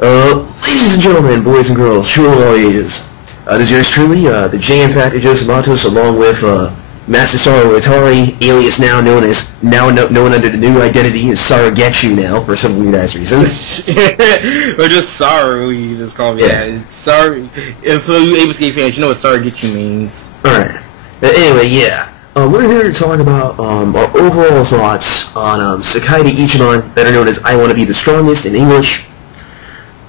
Ladies and gentlemen, boys and girls, children of all ages, this is yours truly, the J Factor Joseph Matos, along with Master Saru Atari, alias known under the new identity as Sarugetchu now for some weird ass reasons. Or just Saru, you just call me that. Saru. If you Ape fans, you know what Sarugetchu means. All right. Anyway, yeah. We're here to talk about our overall thoughts on Sekai De Ichiban, better known as I Want to Be the Strongest in English.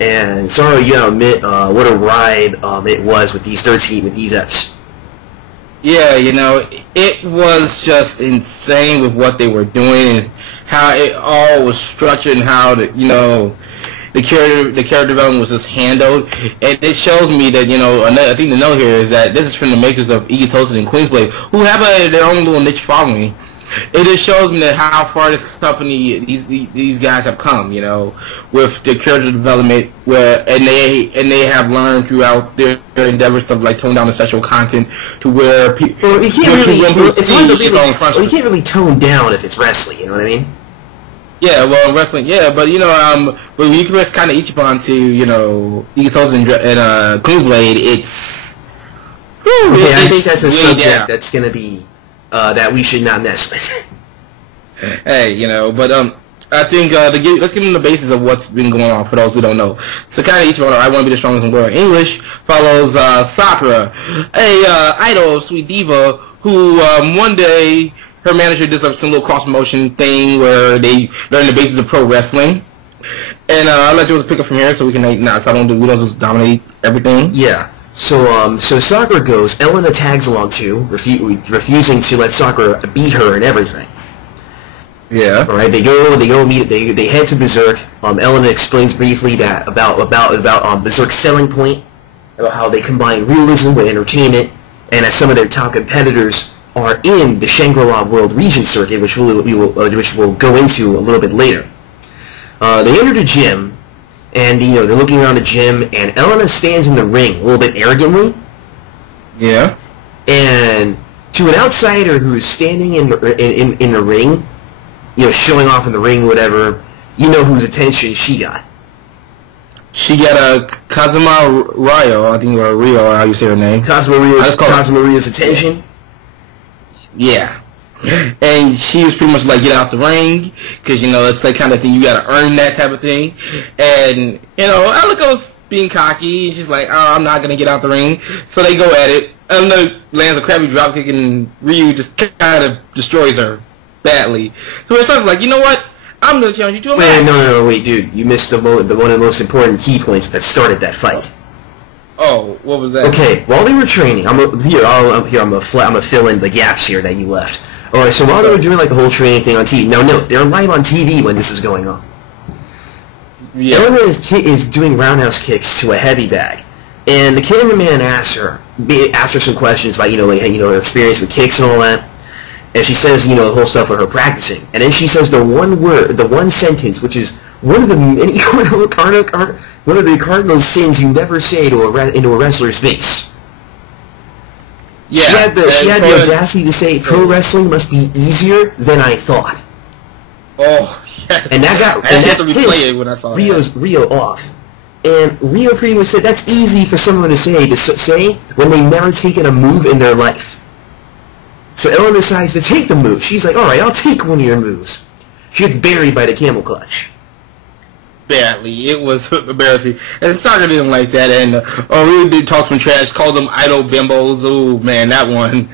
And sorry, you gotta admit what a ride it was with these eps. Yeah, you know, it was just insane with what they were doing and how it all was structured and how the character development was just handled. And it shows me that, you know, another thing to know here is that this is from the makers of Igitosen and Queensblade, who have their own little niche following. It just shows me that how far this company, these guys have come, you know, with their character development, and they have learned throughout their endeavors to like tone down the sexual content to where people. Well, you can't really tone down if it's wrestling. You know what I mean? Yeah, well, wrestling, yeah, but you know, but when you compare kind of Ichiban to, you know, Igitosen and Queensblade, it's. I think that's a subject that's gonna be. That we should not mess with. Hey, you know, but I think let's give them the basis of what's been going on for those who don't know. Sekai De Ichiban, I Want to Be the Strongest in the World in English, follows Sakura, a idol of Sweet Diva, who one day her manager does like some little cross promotion thing where they learn the basis of pro wrestling. And I'll let you pick up from here so we can we don't just dominate everything. Yeah. So Sakura goes. Elena tags along too, refusing to let Sakura beat her and everything. Yeah. All right. They go meet. They head to Berserk. Elena explains briefly that about Berserk's selling point, about how they combine realism with entertainment, and as some of their top competitors are in the Shangri-La World Region Circuit, which we'll go into a little bit later. They enter the gym. And, you know, they're looking around the gym, and Elena stands in the ring a little bit arrogantly. Yeah. And to an outsider who's standing in the ring, you know, showing off in the ring or whatever, you know whose attention she got. She got a Kazuma Ryo, I think, or Rio, how you say her name. Kazuma Rio's attention? Yeah. And she was pretty much like, get out the ring, because, you know, it's that kind of thing, you gotta earn that type of thing. And, you know, Alika was being cocky, and she's like, oh, I'm not gonna get out the ring. So they go at it. Elena lands a crappy dropkick, and Ryu just kind of destroys her badly. So it starts like, you know what? I'm gonna challenge you to a match. No, wait, dude. You missed one of the most important key points that started that fight. Oh, what was that? Okay, while they were training, I'm gonna fill in the gaps here that you left. Alright, so while they were doing like the whole training thing on TV, now note, they're live on TV when this is going on. Yeah. Elena is doing roundhouse kicks to a heavy bag, and the cameraman asks her some questions about, you know, like, you know, her experience with kicks and all that, and she says, you know, the whole stuff with her practicing, and then she says the one sentence, which is one of the many cardinal sins you never say into a wrestler's face. Yeah, she had the audacity to say, pro wrestling must be easier than I thought. Oh, yes. And that pissed Rio off. And Rio pretty much said, that's easy for someone to say when they've never taken a move in their life. So Ellen decides to take the move. She's like, alright, I'll take one of your moves. She gets buried by the camel clutch. Badly. It was embarrassing. And Sakura didn't like that, and really did talk some trash, called them idol bimbos. Oh man, that one.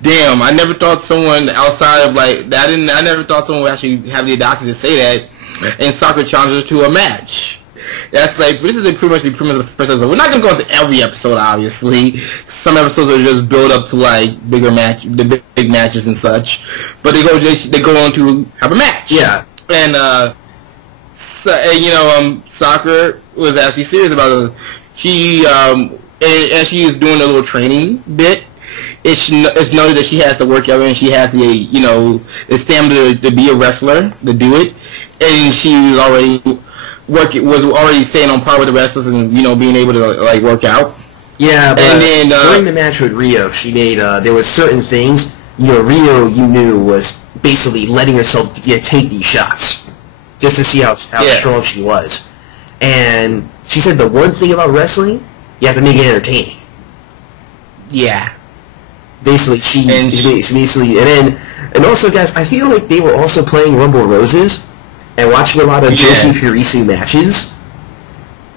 Damn, I never thought someone outside of like that. I never thought someone would actually have the audacity to say that. And Sakura challenged her to a match. That's like, this is pretty much the premise of the first episode. We're not gonna go into every episode, obviously. Some episodes are just build up to like big matches and such. But they go on to have a match. Yeah. And you know, Sakura was actually serious about it. She and she is doing a little training bit. It's noted that she has the work ethic and she has the, you know, the stamina to be a wrestler, to do it, and she was already staying on par with the wrestlers and, you know, being able to like work out. Yeah, but and then, during the match with Rio, she made there was certain things, you know, Rio, you knew, was basically letting herself take these shots just to see how strong she was. And she said the one thing about wrestling, you have to make it entertaining. Yeah. Basically, she basically, and also, guys, I feel like they were also playing Rumble Roses and watching a lot of Joshi Purisu matches.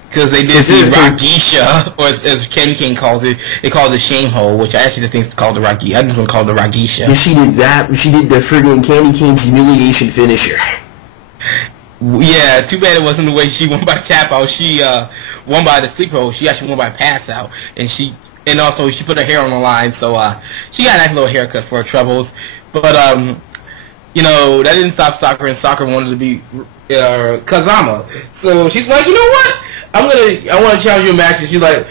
Because they did the Ragisha, or as Ken King calls it, they call it the shame hole, which I actually just think is called the Ragisha. I just want to call it the Ragisha. And she did that. She did the friggin' Candy Cane's humiliation finisher. Yeah, too bad it wasn't the way she won by tap out. She won by the sleep hold. She actually won by pass out, and also she put her hair on the line, so she got a nice little haircut for her troubles. But that didn't stop Sakura, and Sakura wanted to be Kazama. So she's like, you know what? I want to challenge you a match, and she's like,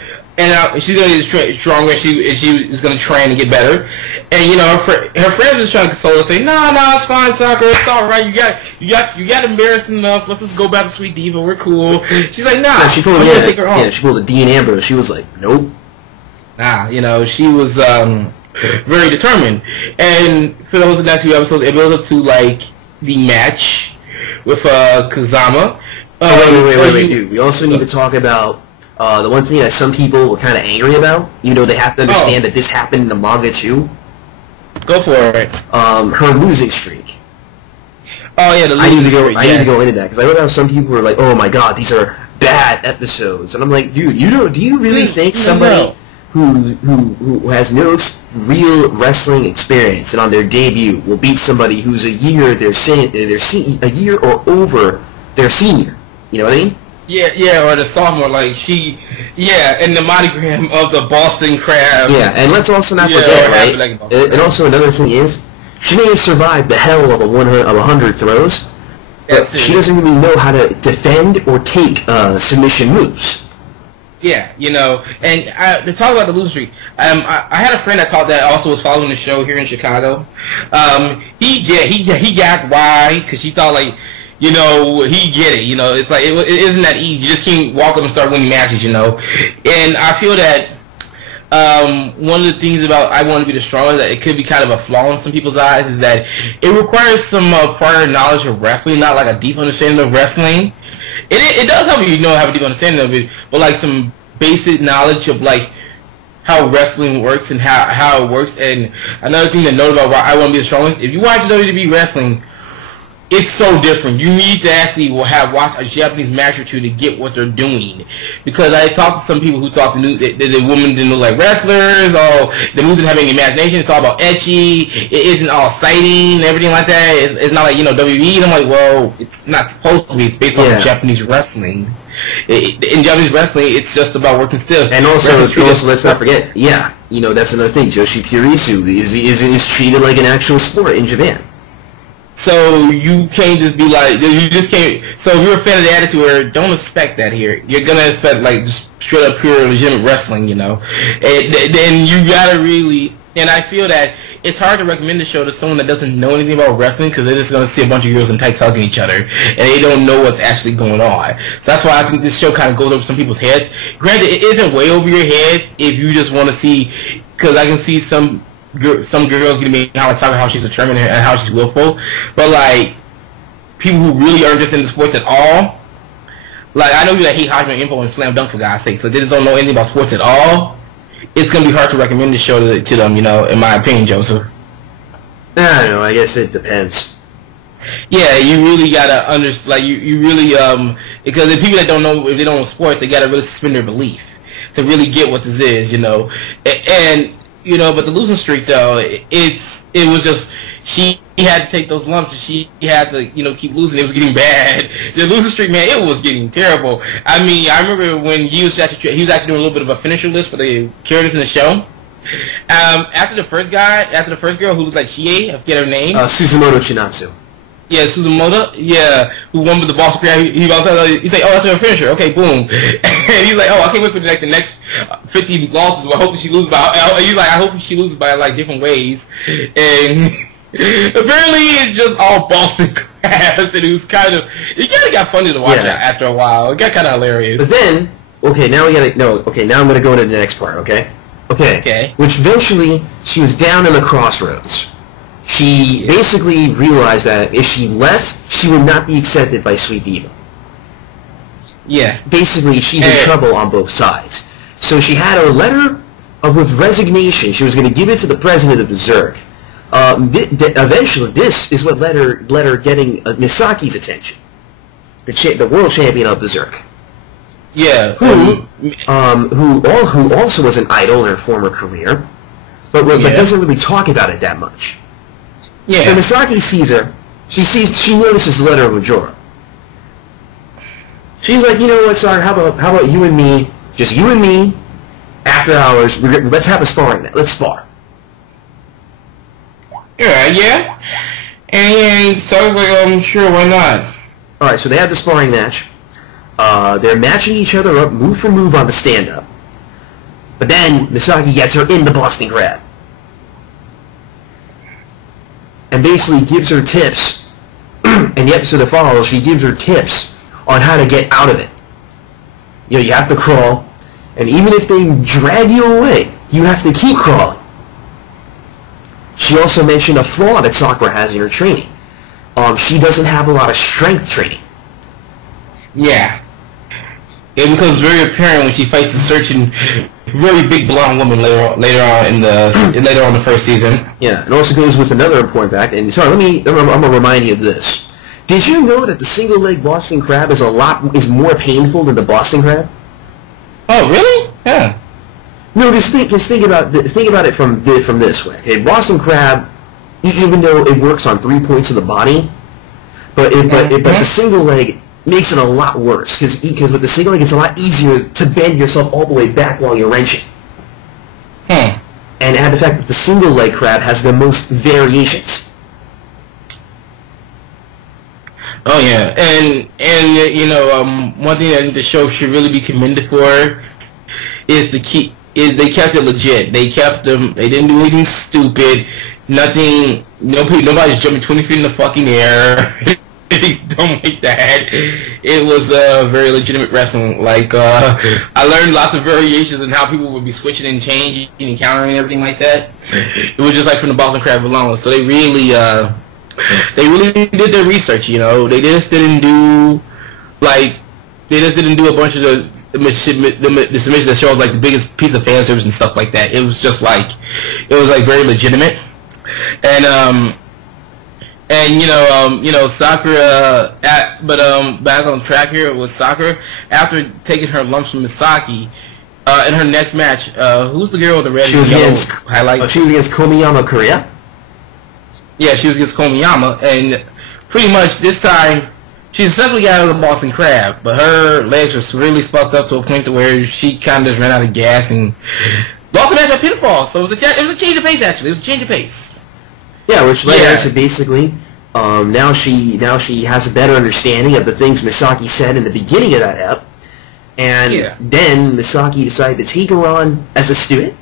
she's gonna get stronger, and she is gonna train and get better. And her friends was trying to console her, say, "No, it's fine, Sakura, it's all right. You got embarrassed enough. Let's just go back to Sweet Diva. We're cool." She's like, "Nah, yeah, she pulled take her home." Yeah, she pulled a Dean Ambrose. She was like, "Nope." Nah, she was very determined. And for those next few episodes, it built up to like the match with Kazama. Wait, dude. We also need to talk about the one thing that some people were kind of angry about, even though they have to understand that this happened in the manga too. Go for it. Her losing streak. Oh yeah, the losing streak. I need to go into that because I know how some people were like, "Oh my god, these are bad episodes," and I'm like, dude, do you really think somebody who has no real wrestling experience and on their debut will beat somebody who's a year or over their senior? You know what I mean? Yeah, or the sophomore, and the monogram of the Boston Crab. Yeah, and let's also not forget, right? And also another thing is, she may have survived the hell of 100 throws, but she doesn't really know how to defend or take submission moves. Yeah, and to talk about the losing streak, I had a friend that also was following the show here in Chicago. He got why, because she thought he get it. It's like it isn't that easy. You just can't walk up and start winning matches. And I feel that one of the things about I Want to Be the Strongest, that it could be kind of a flaw in some people's eyes, is that it requires some prior knowledge of wrestling, not like a deep understanding of wrestling. It does help you have a deep understanding of it, but some basic knowledge of how wrestling works and how it works. And another thing to note about why I Want to Be the Strongest, if you watch WWE wrestling, it's so different. You need to actually watch a Japanese match or two to get what they're doing. Because I talked to some people who thought the women didn't look like wrestlers, or the moves didn't have any imagination. It's all about ecchi. It isn't all sighting and everything like that. It's not like WWE. And I'm like, well, it's not supposed to be. It's based off of Japanese wrestling. In Japanese wrestling, it's just about working still. And also let's not forget, that's another thing. Joshi Purisu is treated like an actual sport in Japan. So you can't just be like, you just can't. So if you're a fan of the Attitude Era, don't expect that here. You're gonna expect just straight up pure legitimate wrestling, And then you gotta really. And I feel that it's hard to recommend the show to someone that doesn't know anything about wrestling, because they're just gonna see a bunch of girls in tights hugging each other, and they don't know what's actually going on. So that's why I think this show kind of goes over some people's heads. Granted, it isn't way over your heads if you just want to see, because I can see some girls getting me how she's determined and how she's willful, but people who really aren't just into sports at all, I know you hate Hajime Info and Slam Dunk, for God's sake, so they just don't know anything about sports at all. It's gonna be hard to recommend the show to them, in my opinion, Joseph. I don't know. I guess it depends. Yeah, you really gotta understand. You really because the people that don't know, if they don't know sports, they gotta really suspend their belief to really get what this is, and. But the losing streak, though, it was just, she had to take those lumps, and she had to, keep losing. It was getting bad. The losing streak, man, it was getting terrible. I mean, I remember when he was actually doing a little bit of a finisher list for the characters in the show. After the first girl who looked like Chie, I forget her name. Suzumoto Chinatsu. Yeah, Suzumoto. Yeah, who won with the Boston Crab. He's like, oh, that's her finisher. Okay, boom. And he's like, oh, I can't wait for the next 50 losses. I hope she loses by. He's like, I hope she loses by different ways. And apparently, it's just all Boston Crabs, and it was kind of got funny to watch after a while. It got kind of hilarious. But then, now I'm gonna go into the next part. Okay. Which eventually, she was down in the crossroads. She basically realized that if she left, she would not be accepted by Sweet Diva. Yeah. Basically, she's in trouble on both sides. So she had a letter with resignation. She was going to give it to the president of Berserk. Eventually, this is what led her getting Misaki's attention. The world champion of Berserk. Yeah. Who also was an idol in her former career, but doesn't really talk about it that much. Yeah. So Misaki sees her. She notices the letter of Majora. She's like, you know what, Sakura? How about you and me? Just you and me. After hours, let's have a sparring match. Let's spar. Yeah. And so I was like, sure, why not? All right, so they have the sparring match. They're matching each other up, move for move on the stand-up. But then Misaki gets her in the Boston Crab. And basically gives her tips. In the episode that follows, she gives her tips on how to get out of it. You know, you have to crawl, and even if they drag you away, you have to keep crawling. She also mentioned a flaw that Sakura has in her training. She doesn't have a lot of strength training. Yeah. It becomes very apparent when she fights a certain very big blonde woman later on in the first season. Yeah, it also goes with another important fact. And sorry, I'm gonna remind you of this. Did you know that the single leg Boston Crab is more painful than the Boston Crab? Oh, really? Yeah. No, just think about it from this way. Okay, Boston Crab, even though it works on 3 points of the body, but the single leg makes it a lot worse because with the single leg it's a lot easier to bend yourself all the way back while you're wrenching. And add the fact that the single leg crab has the most variations. Oh yeah, and you know, one thing that the show should really be commended for is they kept it legit. They kept them. They didn't do anything stupid. Nothing. Nobody's jumping 20 feet in the fucking air. Anything dumb like that. It was very legitimate wrestling. Like I learned lots of variations in how people would be switching and changing and countering and everything like that. It was just like from the Boston Crab alone. So they really did their research. You know, they just didn't do a bunch of the submissions that showed like the biggest piece of fan service and stuff like that. It was very legitimate. And Sakura back on track here with Sakura after taking her lumps from Misaki in her next match. Who's the girl with the red and yellow highlight? She was against Komiyama Korea. Yeah, she was against Komiyama, and pretty much this time she successfully got out of the Boston Crab, but her legs were really fucked up to a point to where she kind of just ran out of gas and lost the match by pinfall. So it was a change of pace. Actually, it was a change of pace. Yeah, which led her to basically now she has a better understanding of the things Misaki said in the beginning of that ep, and then Misaki decided to take her on as a student.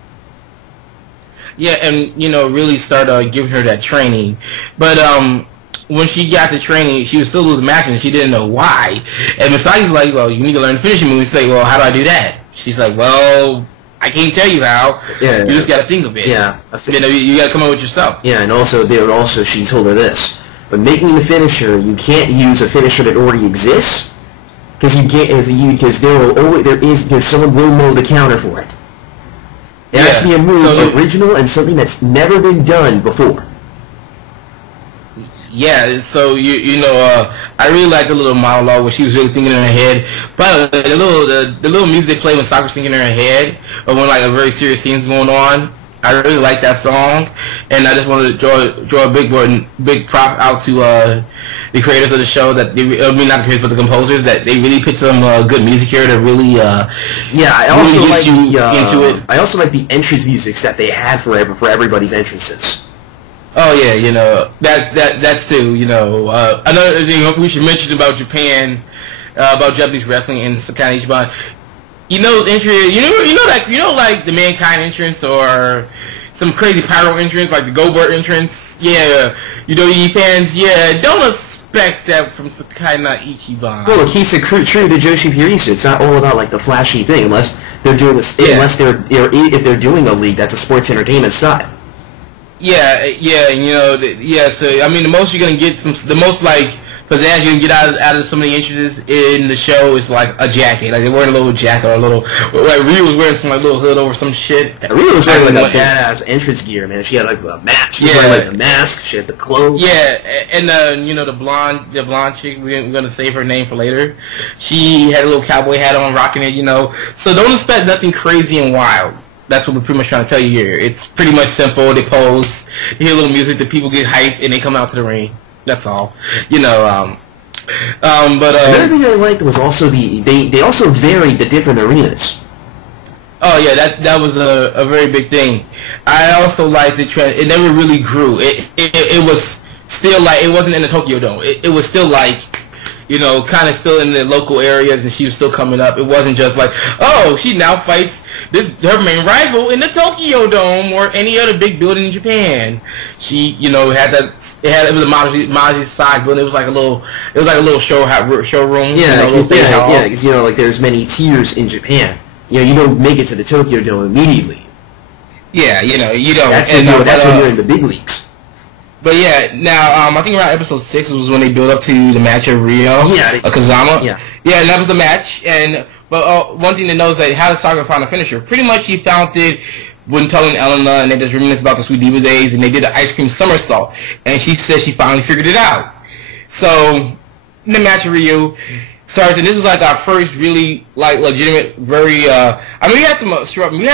Yeah, and really start giving her that training, but when she got to training, she was still losing matches, and she didn't know why. And Misaki's like, "Well, you need to learn the finishing move." We say, "Well, how do I do that?" She's like, "Well, I can't tell you how. You just got to think of it. Yeah, you got to come up with yourself." Yeah, and also she told her this: but making the finisher, you can't use a finisher that already exists because someone will know the counter for it. It has to be a move original and something that's never been done before. Yeah, so I really like the little monologue where she was really thinking in her head. But the little music they play when Sakura's thinking in her head, or when like a very serious scene's going on, I really like that song. And I just wanted to draw a big prop out to the creators of the show. Not the creators, but the composers. That they really picked some good music here to really I also really like into it. I also like the entrance musics that they had for everybody's entrances. Oh yeah, that's too. Another thing we should mention about Japan, about Japanese wrestling and Sekai De Ichiban. Like the Mankind entrance or some crazy pyro entrance like the Goldberg entrance. Yeah, WWE fans, don't expect that from Sekai De Ichiban. Well, it keeps it true to Joshi Purisa. It's not all about like the flashy thing, unless they're doing if they're doing a league that's a sports entertainment style. So I mean, the most you're gonna get the most like Because as you can get out of some of the entrances in the show, it's like a jacket. Like they're wearing a little jacket or a little. Like Ryu was wearing some like little hood over some shit. Ryu was wearing like a badass entrance gear, man. She had like a mask. She was wearing like a mask. She had the clothes. Yeah, and the blonde chick. We're gonna save her name for later. She had a little cowboy hat on, rocking it. So don't expect nothing crazy and wild. That's what we're pretty much trying to tell you here. It's pretty much simple. They pose, they hear a little music, the people get hyped, and they come out to the ring. That's all. But another thing I liked was also they also varied the different arenas. Oh yeah, that was a very big thing. I also liked the trend. It never really grew. It was still like it wasn't in the Tokyo Dome. It was still like, kind of still in the local areas, and she was still coming up. It wasn't just like, oh, she now fights her main rival in the Tokyo Dome or any other big building in Japan. She, had that. It was a Maji side building. It was like a little showroom. Yeah, because like there's many tiers in Japan. You don't make it to the Tokyo Dome immediately. Yeah, you don't. That's when you're in the big leagues. But yeah, now I think around episode 6 was when they built up to the match of Rio, Kazama. Yeah, and that was the match. But one thing to know is that how did Sakura find a finisher? Pretty much she found it when telling Elena, and they just reminisced about the Sweet Diva days, and they did the ice cream somersault, and she said she finally figured it out. So in the match of Rio starts, and this is like our first really like legitimate, very. We had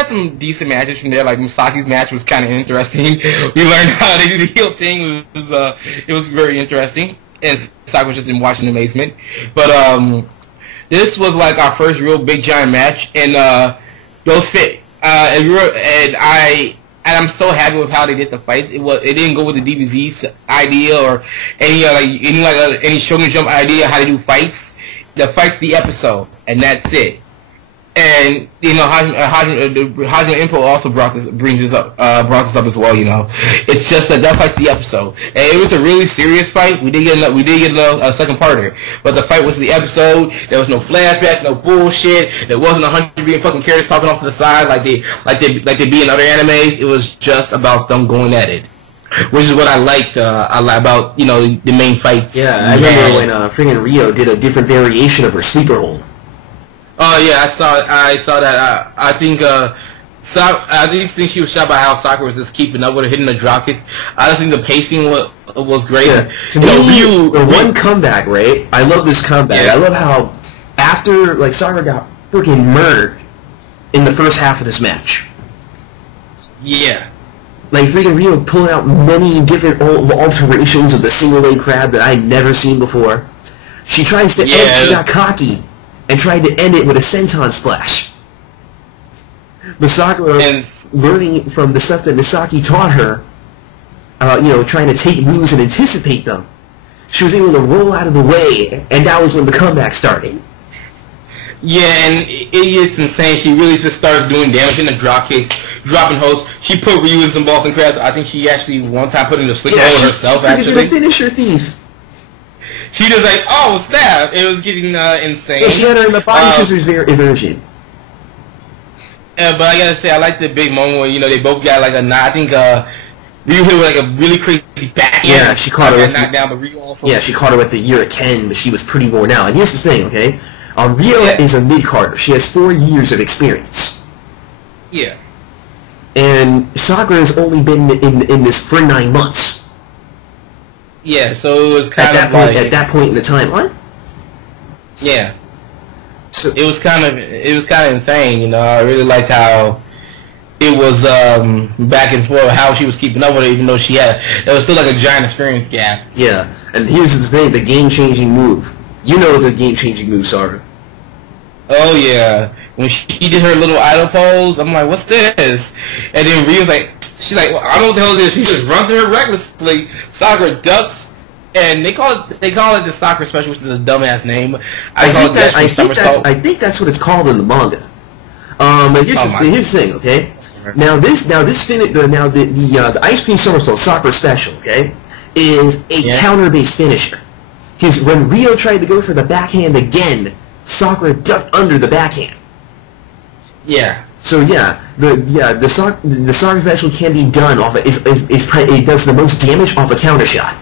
some decent matches from there. Like Misaki's match was kind of interesting. We learned how they do the heel thing. It was very interesting, and Sakura was just in watching amazement. But this was like our first real big giant match, and those fit. And I'm so happy with how they did the fights. It didn't go with the DBZ's idea or any Shogun Jump idea how to do fights. The fight's the episode, and that's it. And Hajime Info also brought this up as well. It's just that fight's the episode, and it was a really serious fight. We did get a second parter, but the fight was the episode. There was no flashback, no bullshit. There wasn't 100 being fucking characters talking off to the side like they be in other animes. It was just about them going at it, which is what I liked about the main fights. Yeah, I remember when friggin' Rio did a different variation of her sleeper hold. Oh yeah, I saw that. I think she was shot by how Sakura was just keeping up with her, hitting the drop kicks. I just think the pacing was great. Yeah. To me, the one comeback, right? I love this comeback. Yeah. I love how after Sakura got freaking murdered in the first half of this match. Yeah. Like freaking Rio pulling out many different alterations of the single leg crab that I'd never seen before. She tries to end. She got cocky and tried to end it with a senton splash. Sakura, learning from the stuff that Misaki taught her, trying to take moves and anticipate them, she was able to roll out of the way, and that was when the comeback started. Yeah, and it's insane. She really just starts doing damage in the drop kicks, dropping holds. She put Ryu in some Boston crabs. I think she actually one time put in a sleeper hold herself. She did a finisher thief. She just like, oh snap! It was getting insane. Yeah, she had her in the body scissors version. But I gotta say, I like the big moment where they both got like a knot. I think Ryu hit with like a really crazy backhand. Yeah, she caught her with knocked down, but Ryu also. Yeah, she caught her with the Yuriken, but she was pretty worn out. And here's the thing, okay? Rio is a mid-carder. She has 4 years of experience. Yeah. And Sakura has only been in this for 9 months. Yeah, so it was kind of at that point in the time. What? Yeah. So it was kind of insane. I really liked how it was back and forth, how she was keeping up with it, even though there was still like a giant experience gap. Yeah, and here's the thing: the game-changing move. You know the game-changing move, Sakura. Oh yeah, when she did her little idol pose, I'm like, what's this? And then Ryu's like, she's like, well, I don't know what the hell this is. She just runs to her recklessly. Sakura ducks, and they call it the Sakura special, which is a dumbass name. I think that's what it's called in the manga. But here's the thing, okay? Now the ice cream somersault Sakura special, okay, is a counter-based finisher. Because when Rio tried to go for the backhand again, Sakura ducked under the backhand. Yeah. So the Sakura special can be done off. It does the most damage off a counter shot.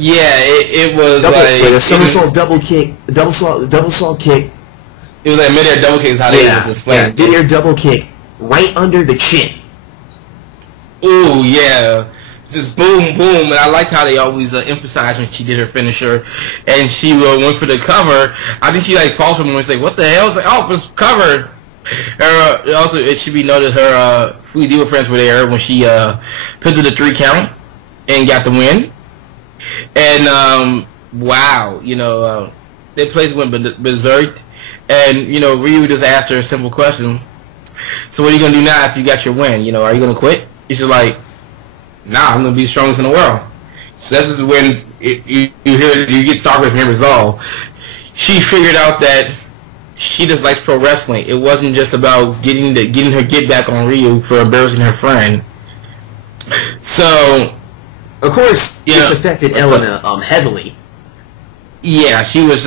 Yeah, it was like a somersault double kick, double salt kick. It was like midair double kick is how they just explained it. Midair double kick right under the chin. Ooh, yeah. Just boom, boom. And I liked how they always emphasized when she did her finisher and she went for the cover. I think she like paused for a moment and was like, what the hell? I was like, oh, it's covered. Also, it should be noted her Free Diva friends were there when she pinned the 3 count and got the win. And wow, you know, their place went berserk. And, you know, Ryu just asked her a simple question. So what are you going to do now after you got your win? You know, are you going to quit? She's like, nah, I'm going to be the strongest in the world. So this is when you get Sakura from resolve. She figured out that she just likes pro wrestling. It wasn't just about getting her get back on Ryu for embarrassing her friend. So, of course, this affected Elena heavily. Yeah, she was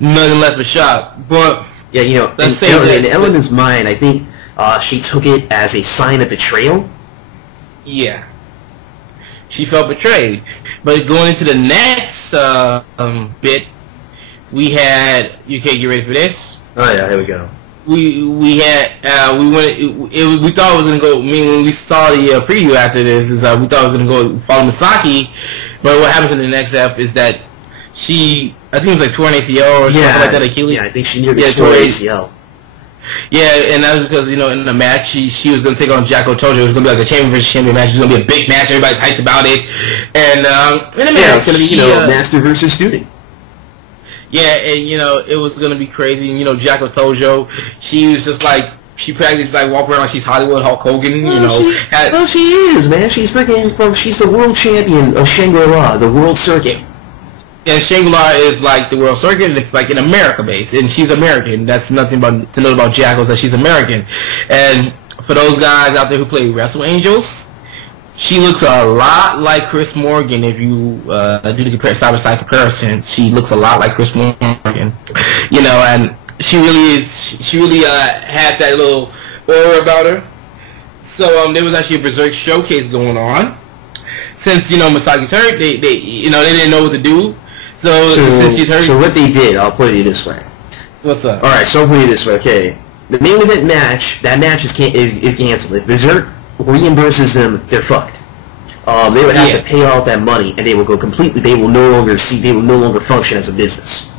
nothing less but shocked. But yeah, you know, in Elena's mind, I think she took it as a sign of betrayal. Yeah, she felt betrayed. But going into the next bit, we had. You can't get ready for this. Oh yeah, here we go. We thought it was gonna go. I mean, when we saw the preview after this, we thought it was gonna go follow Misaki. But what happens in the next ep is that she, I think it was like torn ACL or something like that. Achilles. Yeah, I think she nearly tore ACL. Yeah, and that was because, you know, in the match, she was going to take on Jacko Tojo. It was going to be like a champion versus champion match. It was going to be a big match. Everybody's hyped about it. And in the match, it's going to be, you know, master versus student. Yeah, and, you know, it was going to be crazy. And, you know, Jacko Tojo, she was just like, she practiced like walk around like she's Hollywood Hulk Hogan, you know. She is, man. She's she's the world champion of Shangri-La, the world circuit. And Shangri-La is like the world circuit, and it's like in America based, and she's American. That's nothing to know about Jacko, that she's American. And for those guys out there who play Wrestle Angels, she looks a lot like Chris Morgan. If you do the side-by-side comparison, she looks a lot like Chris Morgan. You know, and she really is. She really had that little aura about her. So there was actually a Berserk showcase going on. Since, you know, Misaki's hurt, they didn't know what to do. So since she's hurt, so what they did, I'll put it this way. What's up? All right, so I'll put it this way. Okay, the main event match, that match is canceled. If Berserk reimburses them, they're fucked. They would have to pay all that money, and they will go completely. They will no longer function as a business.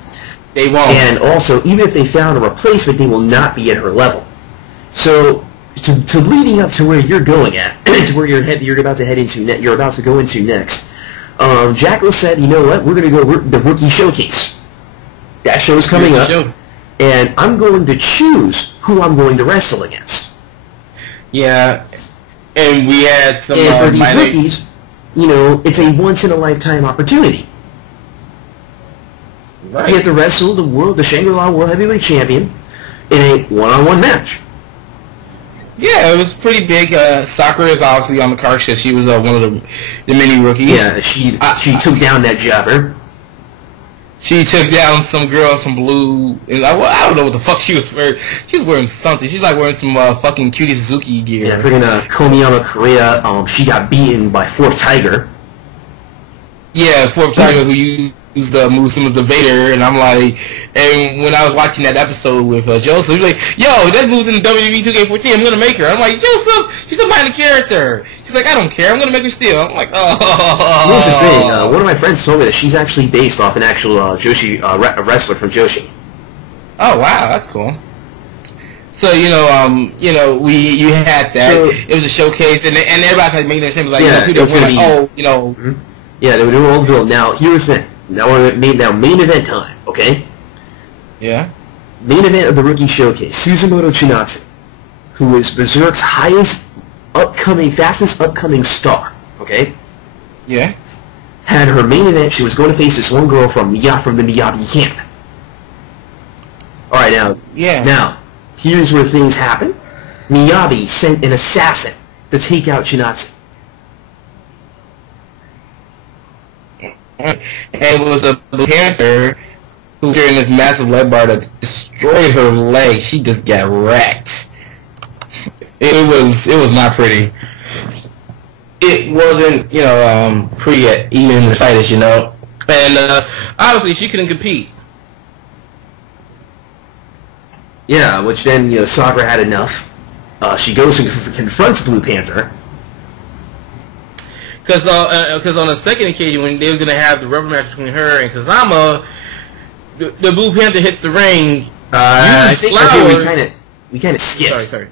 They won't. And also, even if they found a replacement, they will not be at her level. So, to leading up to where you're going at, to where you're about to go into next. Jacko said, you know what, we're going to go the Rookie Showcase. That show's coming up, and I'm going to choose who I'm going to wrestle against. Yeah, and we had some... And for these rookies, you know, it's a once-in-a-lifetime opportunity. Right. You have to wrestle the Shangri-La World Heavyweight Champion in a one-on-one match. Yeah, it was pretty big. Sakura is obviously on the card because she was one of the many rookies. Yeah, she took down that jobber. She took down some girl in some blue. And I don't know what the fuck she was wearing. She was wearing something. She's like wearing some fucking Cutie Suzuki gear. Yeah, freaking Komiyama Korea. She got beaten by Fourth Tiger. Yeah, Fourth Tiger, who used the move some of the Vader, and I'm like, and when I was watching that episode with Joseph, he was like, yo, that move's in the WWE 2K14, I'm gonna make her. I'm like, Joseph, she's still behind the character. She's like, I don't care, I'm gonna make her steal. I'm like, oh. Here's the thing, one of my friends told me that she's actually based off an actual Joshi wrestler from Joshi. Oh wow, that's cool. So you had that. So, it was a showcase, and everybody's like making their same, like, people were like, Yeah, they were doing all the build. Now here's the thing. Now main event time, okay? Yeah. Main event of the Rookie Showcase. Suzumoto Chinatsu, who is Berserk's fastest upcoming star, okay? Yeah. Had her main event. She was going to face this one girl from the Miyabi camp. All right, now. Yeah. Now, here's where things happen. Miyabi sent an assassin to take out Chinatsu. And it was a Panther who carrying this massive leg bar that destroyed her leg. She just got wrecked. It was not pretty. it wasn't, pretty even excited, and obviously she couldn't compete. Yeah, which then, Sakura had enough. She goes and confronts Blue Panther. Because on the second occasion, when they were going to have the rubber match between her and Kazama, the Blue Panther hits the ring. I think we kind of skipped. Sorry.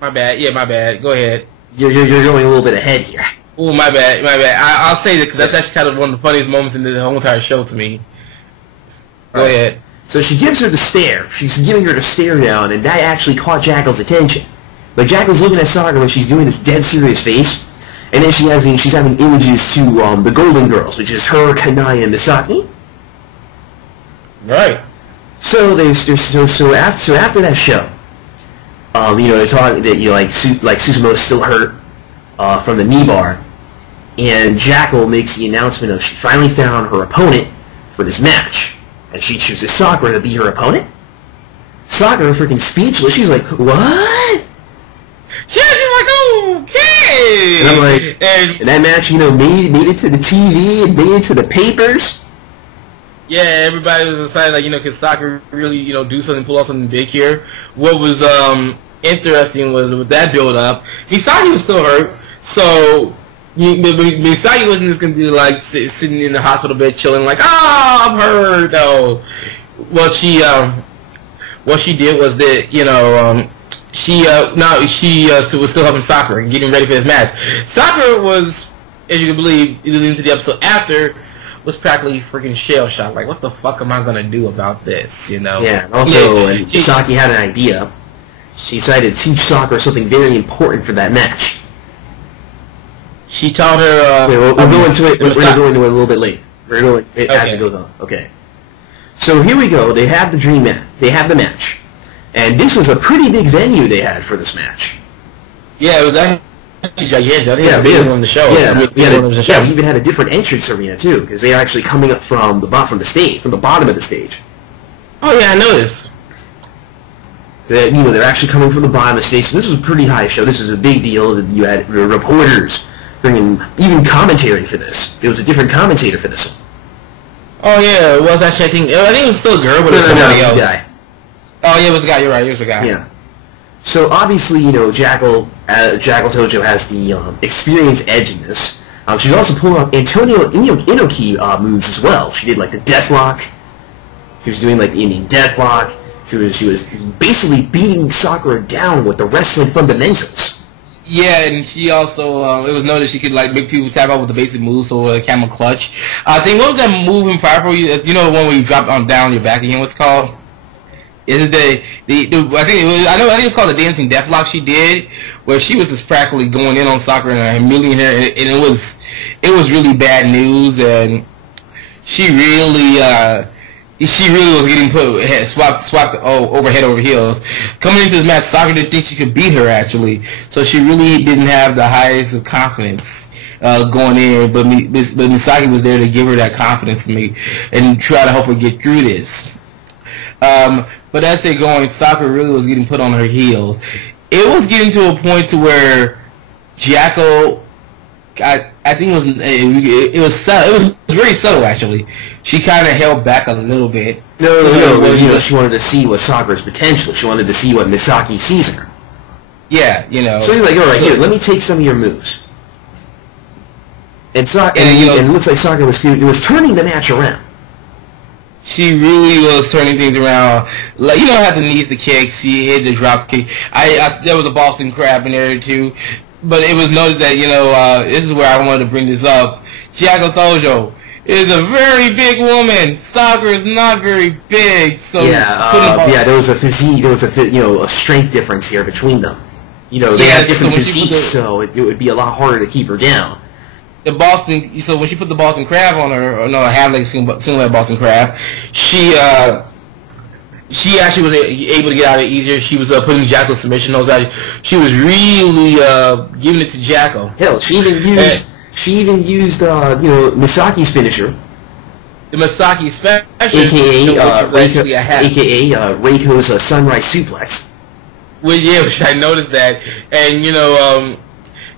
My bad. Yeah, my bad. Go ahead. You're going a little bit ahead here. Oh, my bad. I'll say that because that's actually kind of one of the funniest moments in the whole entire show to me. Go ahead. So she gives her the stare. She's giving her the stare down, and that actually caught Jackal's attention. But Jackal's looking at Sakura when she's doing this dead serious face, and then she's having images to the Golden Girls, which is her, Kanai, and Misaki. Right. So after that show, they talk that Susumu's still hurt from the knee bar, and Jackal makes the announcement of she finally found her opponent for this match. And she chooses Sakura to be her opponent? Sakura freaking speechless. She's like, what? She's like, okay. And I'm like, and that match, made it to the TV and made it to the papers. Yeah, everybody was excited, can Sakura really, do something, pull off something big here? What was interesting was with that build-up, Misaki was still hurt, so Misaki wasn't just going to be like sitting in the hospital bed chilling like, I'm hurt, though. What she did was that, she was still helping Sakura and getting ready for this match. Sakura was, as you can believe, into the episode after, was practically freaking shell-shocked. Like, what the fuck am I going to do about this, Yeah, also, Misaki had an idea. She decided to teach Sakura something very important for that match. She taught her... we'll go into it. We're going to go into it a little bit later. We're going as it goes on. Okay. So here we go. They have the dream match. They have the match. And this was a pretty big venue they had for this match. Yeah, it was actually gigantic. I think it was on the show. We even had a different entrance arena too, because they are actually coming up from the bottom of the stage. Oh yeah, I noticed. They're actually coming from the bottom of the stage. So this was a pretty high show. This was a big deal. You had reporters bringing even commentary for this. There was a different commentator for this one. Oh yeah, it was actually. I think it was still a girl, but it was somebody else. Guy. Oh yeah, it was a guy. You're right. It was a guy. Yeah. So obviously, Jackal Tojo has the experience edge in this. She's also pulling off Antonio Inoki moves as well. She did like the Deathlock. She was doing like the Indian Deathlock. She was basically beating Sakura down with the wrestling fundamentals. Yeah, and she also, it was noted she could like make people tap out with the basic moves, so camel clutch. I think, what was that move in Fire for you? You know the one where you drop down your back again, what's it called? Is it I think it's called the dancing deathlock she did, where she was just practically going in on Sakura and humiliating her, and it was really bad news, and she really was getting swapped over head over heels. Coming into this match, Sakura didn't think she could beat her actually, so she really didn't have the highest of confidence going in. But Misaki was there to give her that confidence and try to help her get through this. But as they're going, Sakura really was getting put on her heels. It was getting to a point to where Jackal, I think it was subtle. It was very subtle actually. She kind of held back a little bit. She wanted to see what Sakura's potential. She wanted to see what Misaki sees in her. Yeah, So he's like, all right, here, let me take some of your moves. And it looks like Sakura was turning the match around. She really was turning things around. Like, how the knees, the kicks, she hit the drop kick. There was a Boston Crab in there too. But it was noted that, this is where I wanted to bring this up. Jackal Tojo is a very big woman. Sakura is not very big. So there was a physique, there was a strength difference here between them. They had different physiques, so it would be a lot harder to keep her down. So when she put the Boston Crab on her, or no, a half leg single leg Boston Crab, she actually was able to get out of it easier. She was putting Jackal's submission nose out. She was really giving it to Jackal. Hell, she even used Misaki's finisher. The Misaki special, aka Reiko's sunrise suplex. Well, yeah, which I noticed that, and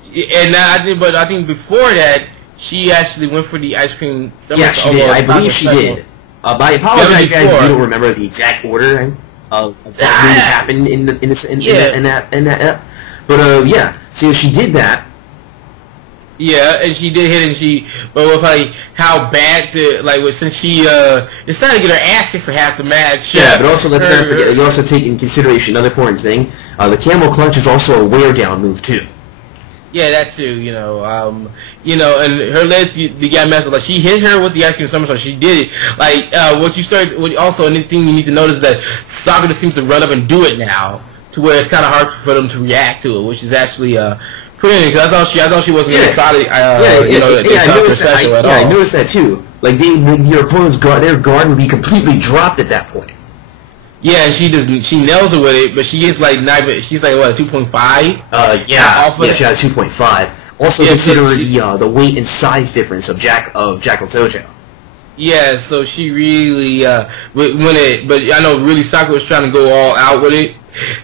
And I think before that, she actually went for the ice cream. Yeah, she did. I believe she did. But I apologize, guys, if you don't remember the exact order of what moves happened in that. But yeah, so she did that. Yeah, and she did hit, but with like how bad since she decided to get her ass kicked for half the match. Yeah, but also let's not forget, you also take in consideration another important thing. The camel clutch is also a wear down move too. Yeah, that too. And her legs, the guy messed with. Like she hit her with the ice cream somersault. She did it. Like also another thing you need to notice is that Sakura seems to run up and do it now, to where it's kind of hard for them to react to it, which is actually pretty. Because I thought she wasn't going to try to I noticed that too. Like your opponent's their guard would be completely dropped at that point. Yeah, and she nails it with it, but she gets like she's like what, 2.5? Yeah, she had 2.5. Also consider the weight and size difference of Jackal Tojo. Yeah, so she really but I know really Sakura was trying to go all out with it.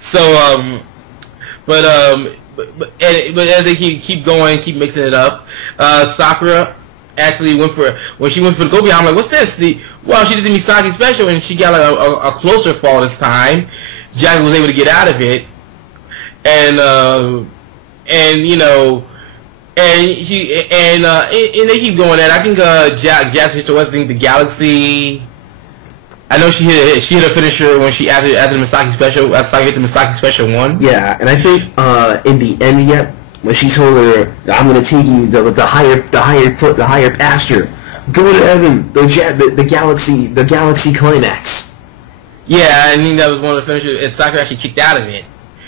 So but as they keep going, keep mixing it up, Sakura actually when she went for the go behind, I'm like, what's this? She did the Misaki special, and she got like a closer fall this time. Jack was able to get out of it, and they keep going at it. I think Jack hit the Galaxy. I know she hit a finisher when she after the Misaki special. Sakura hit the Misaki special 1. Yeah, and I think in the end, when she told her, "I'm going to take you the higher pasture, go to heaven, the galaxy climax." Yeah, I mean that was one of the finishers, and Sakura actually kicked out of it,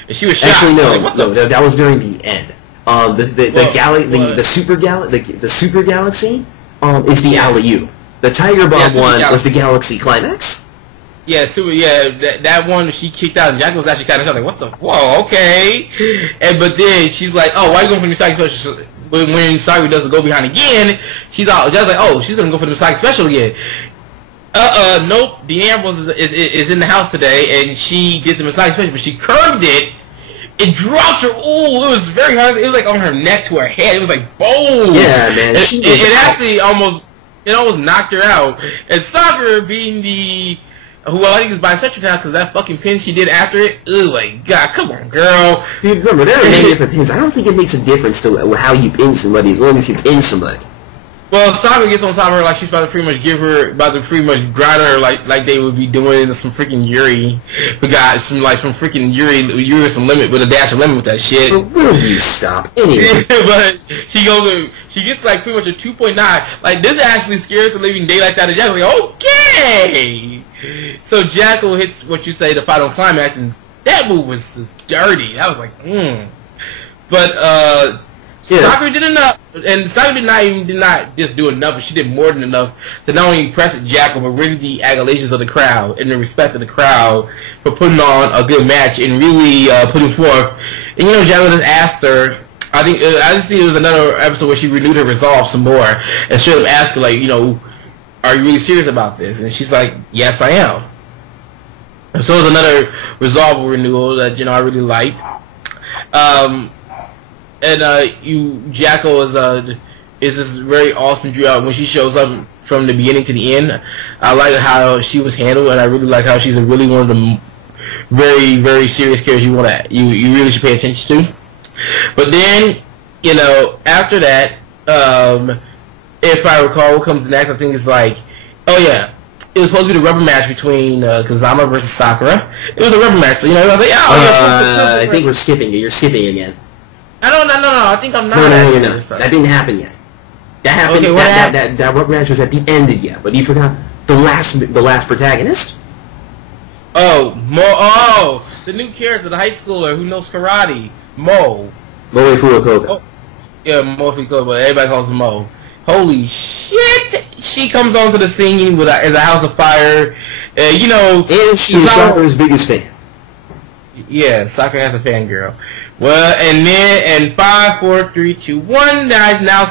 and she was shocked. Actually, no, that was during the end. The super galaxy is the alley-oop. The Tiger Bomb one was the galaxy climax. Yeah, that one she kicked out, and Jack was actually kind of like, "What the? Whoa, okay." But then she's like, "Oh, why are you going for the Misaki special?" But when Sakura does the go behind again, she's like, "Oh, she's gonna go for the Misaki special again." Nope. The Ambrose is in the house today, and she gets the Misaki special, but she curved it. It drops her. Ooh, it was very hard. It was like on her neck to her head. It was like boom. Yeah, man. It actually almost knocked her out. And Sakura being who I think is bisexual now, because that fucking pin she did after it. Oh my god, come on, girl. Dude, remember, there are many different pins. I don't think it makes a difference to how you pin somebody as long as you pin somebody. Well, Sakura gets on top of her like she's about to pretty much grind her like they would be doing some freaking Yuri. We got some freaking Yuri some limit with a dash of limit with that shit. But will you stop? Anyway. But she gets like pretty much a 2.9. Like this actually scares the living daylights out of Jackal. Like, okay. So Jackal hits what you say the final climax, and that move was just dirty. That was like, But Sakura did enough, and Sakura did not just do enough, but she did more than enough to not only impress Jackal, but really the adulations of the crowd and the respect of the crowd for putting on a good match and really putting forth. And Jackal just asked her. I just think it was another episode where she renewed her resolve some more and straight up asked her, like, are you really serious about this? And she's like, yes, I am. And so it was another resolve renewal that I really liked. Jackal is this very awesome drill when she shows up from the beginning to the end. I like how she was handled, and I really like how she's really one of the very, very serious characters you really should pay attention to. But then, after that, if I recall, what comes next, I think it's like, oh yeah, it was supposed to be the rubber match between Kazama versus Sakura. It was a rubber match, so I was like, I think we're skipping it. You're skipping again. No. I think I'm not. No. That didn't happen yet. That happened. Okay, that rubber match was at the end yet, but you forgot the last protagonist. Oh, Mo. Oh, the new character, the high schooler who knows karate, Mo. Moe Furukawa. Oh, yeah, Mo Furukawa, but everybody calls him Mo. Holy shit! She comes onto the scene with a house of fire. And she's Sakura's biggest fan. Yeah, Sakura has a fangirl. Well, and 5, 4, 3, 2, 1, guys. When I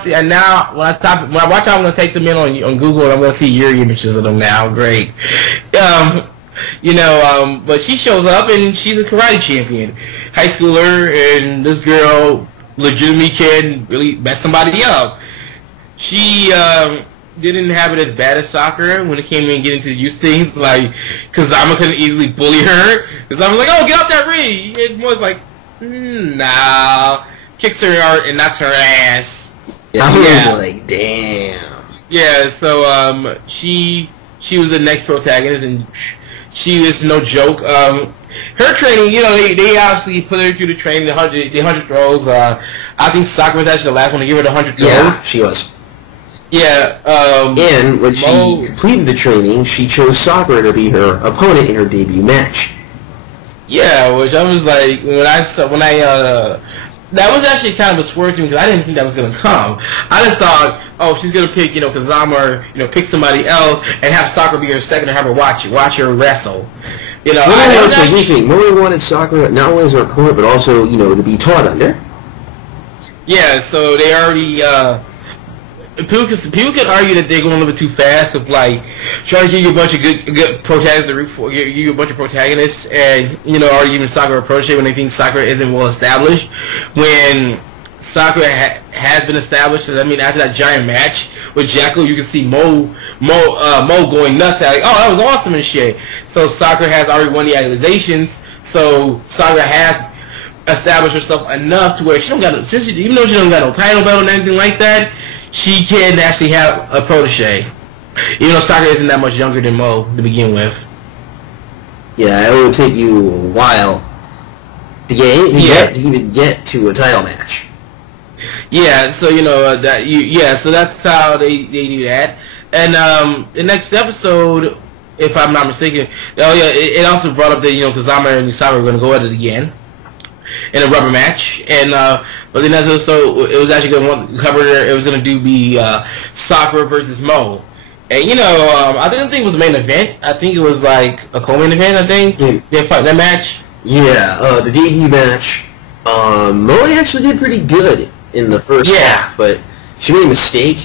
watch out, I'm gonna take them in on Google, and I'm gonna see Yuri images of them now. Great. But she shows up, and she's a karate champion, high schooler, and this girl legitimately can really mess somebody up. She didn't have it as bad as Sakura when it came in getting to use things, like, Kazama couldn't easily bully her. Kazama was like, oh, get off that ring! And Moe's like, nah. Kicks her out and knocks her ass. Yeah, I was like, damn. Yeah, so she was the next protagonist, and she was no joke. Her training, they obviously put her through the training, the 100 throws. I think Sakura was actually the last one to give her the 100 throws. Yeah, she was. Yeah. And when she completed the training, she chose Sakura to be her opponent in her debut match. Yeah, which I was like, that was actually kind of a swerve to me because I didn't think that was going to come. I just thought, oh, she's going to pick, Kazama or, pick somebody else and have Sakura be her second and have her watch her wrestle. Moe wanted Sakura not only as her opponent, but also, to be taught under. Yeah, so they already, people could argue that they're going a little bit too fast with, like, trying to give you a bunch of good protagonists to root for, give you a bunch of protagonists, and, already giving Sakura a protege when they think Sakura isn't well established. When Sakura has been established, I mean, after that giant match with Jacko, you can see Mo going nuts, like, oh, that was awesome and shit. So Sakura has already won the accusations, so Sakura has established herself enough to where she don't got even though she don't got no title belt or anything like that, she can actually have a protege. Even though Sakura isn't that much younger than Mo to begin with. Yeah, it would take you a while to even get to a title match. Yeah, so so that's how they do that. And the next episode, if I'm not mistaken, it also brought up that Kazama and Sakura were going to go at it again in a rubber match, and but the next episode it was actually going to cover. It was going to be Sakura versus Mo, and I didn't think it was the main event. I think it was like a co-main event. I think that match. Yeah, the debut match. Mo actually did pretty good in the first half, but she made a mistake.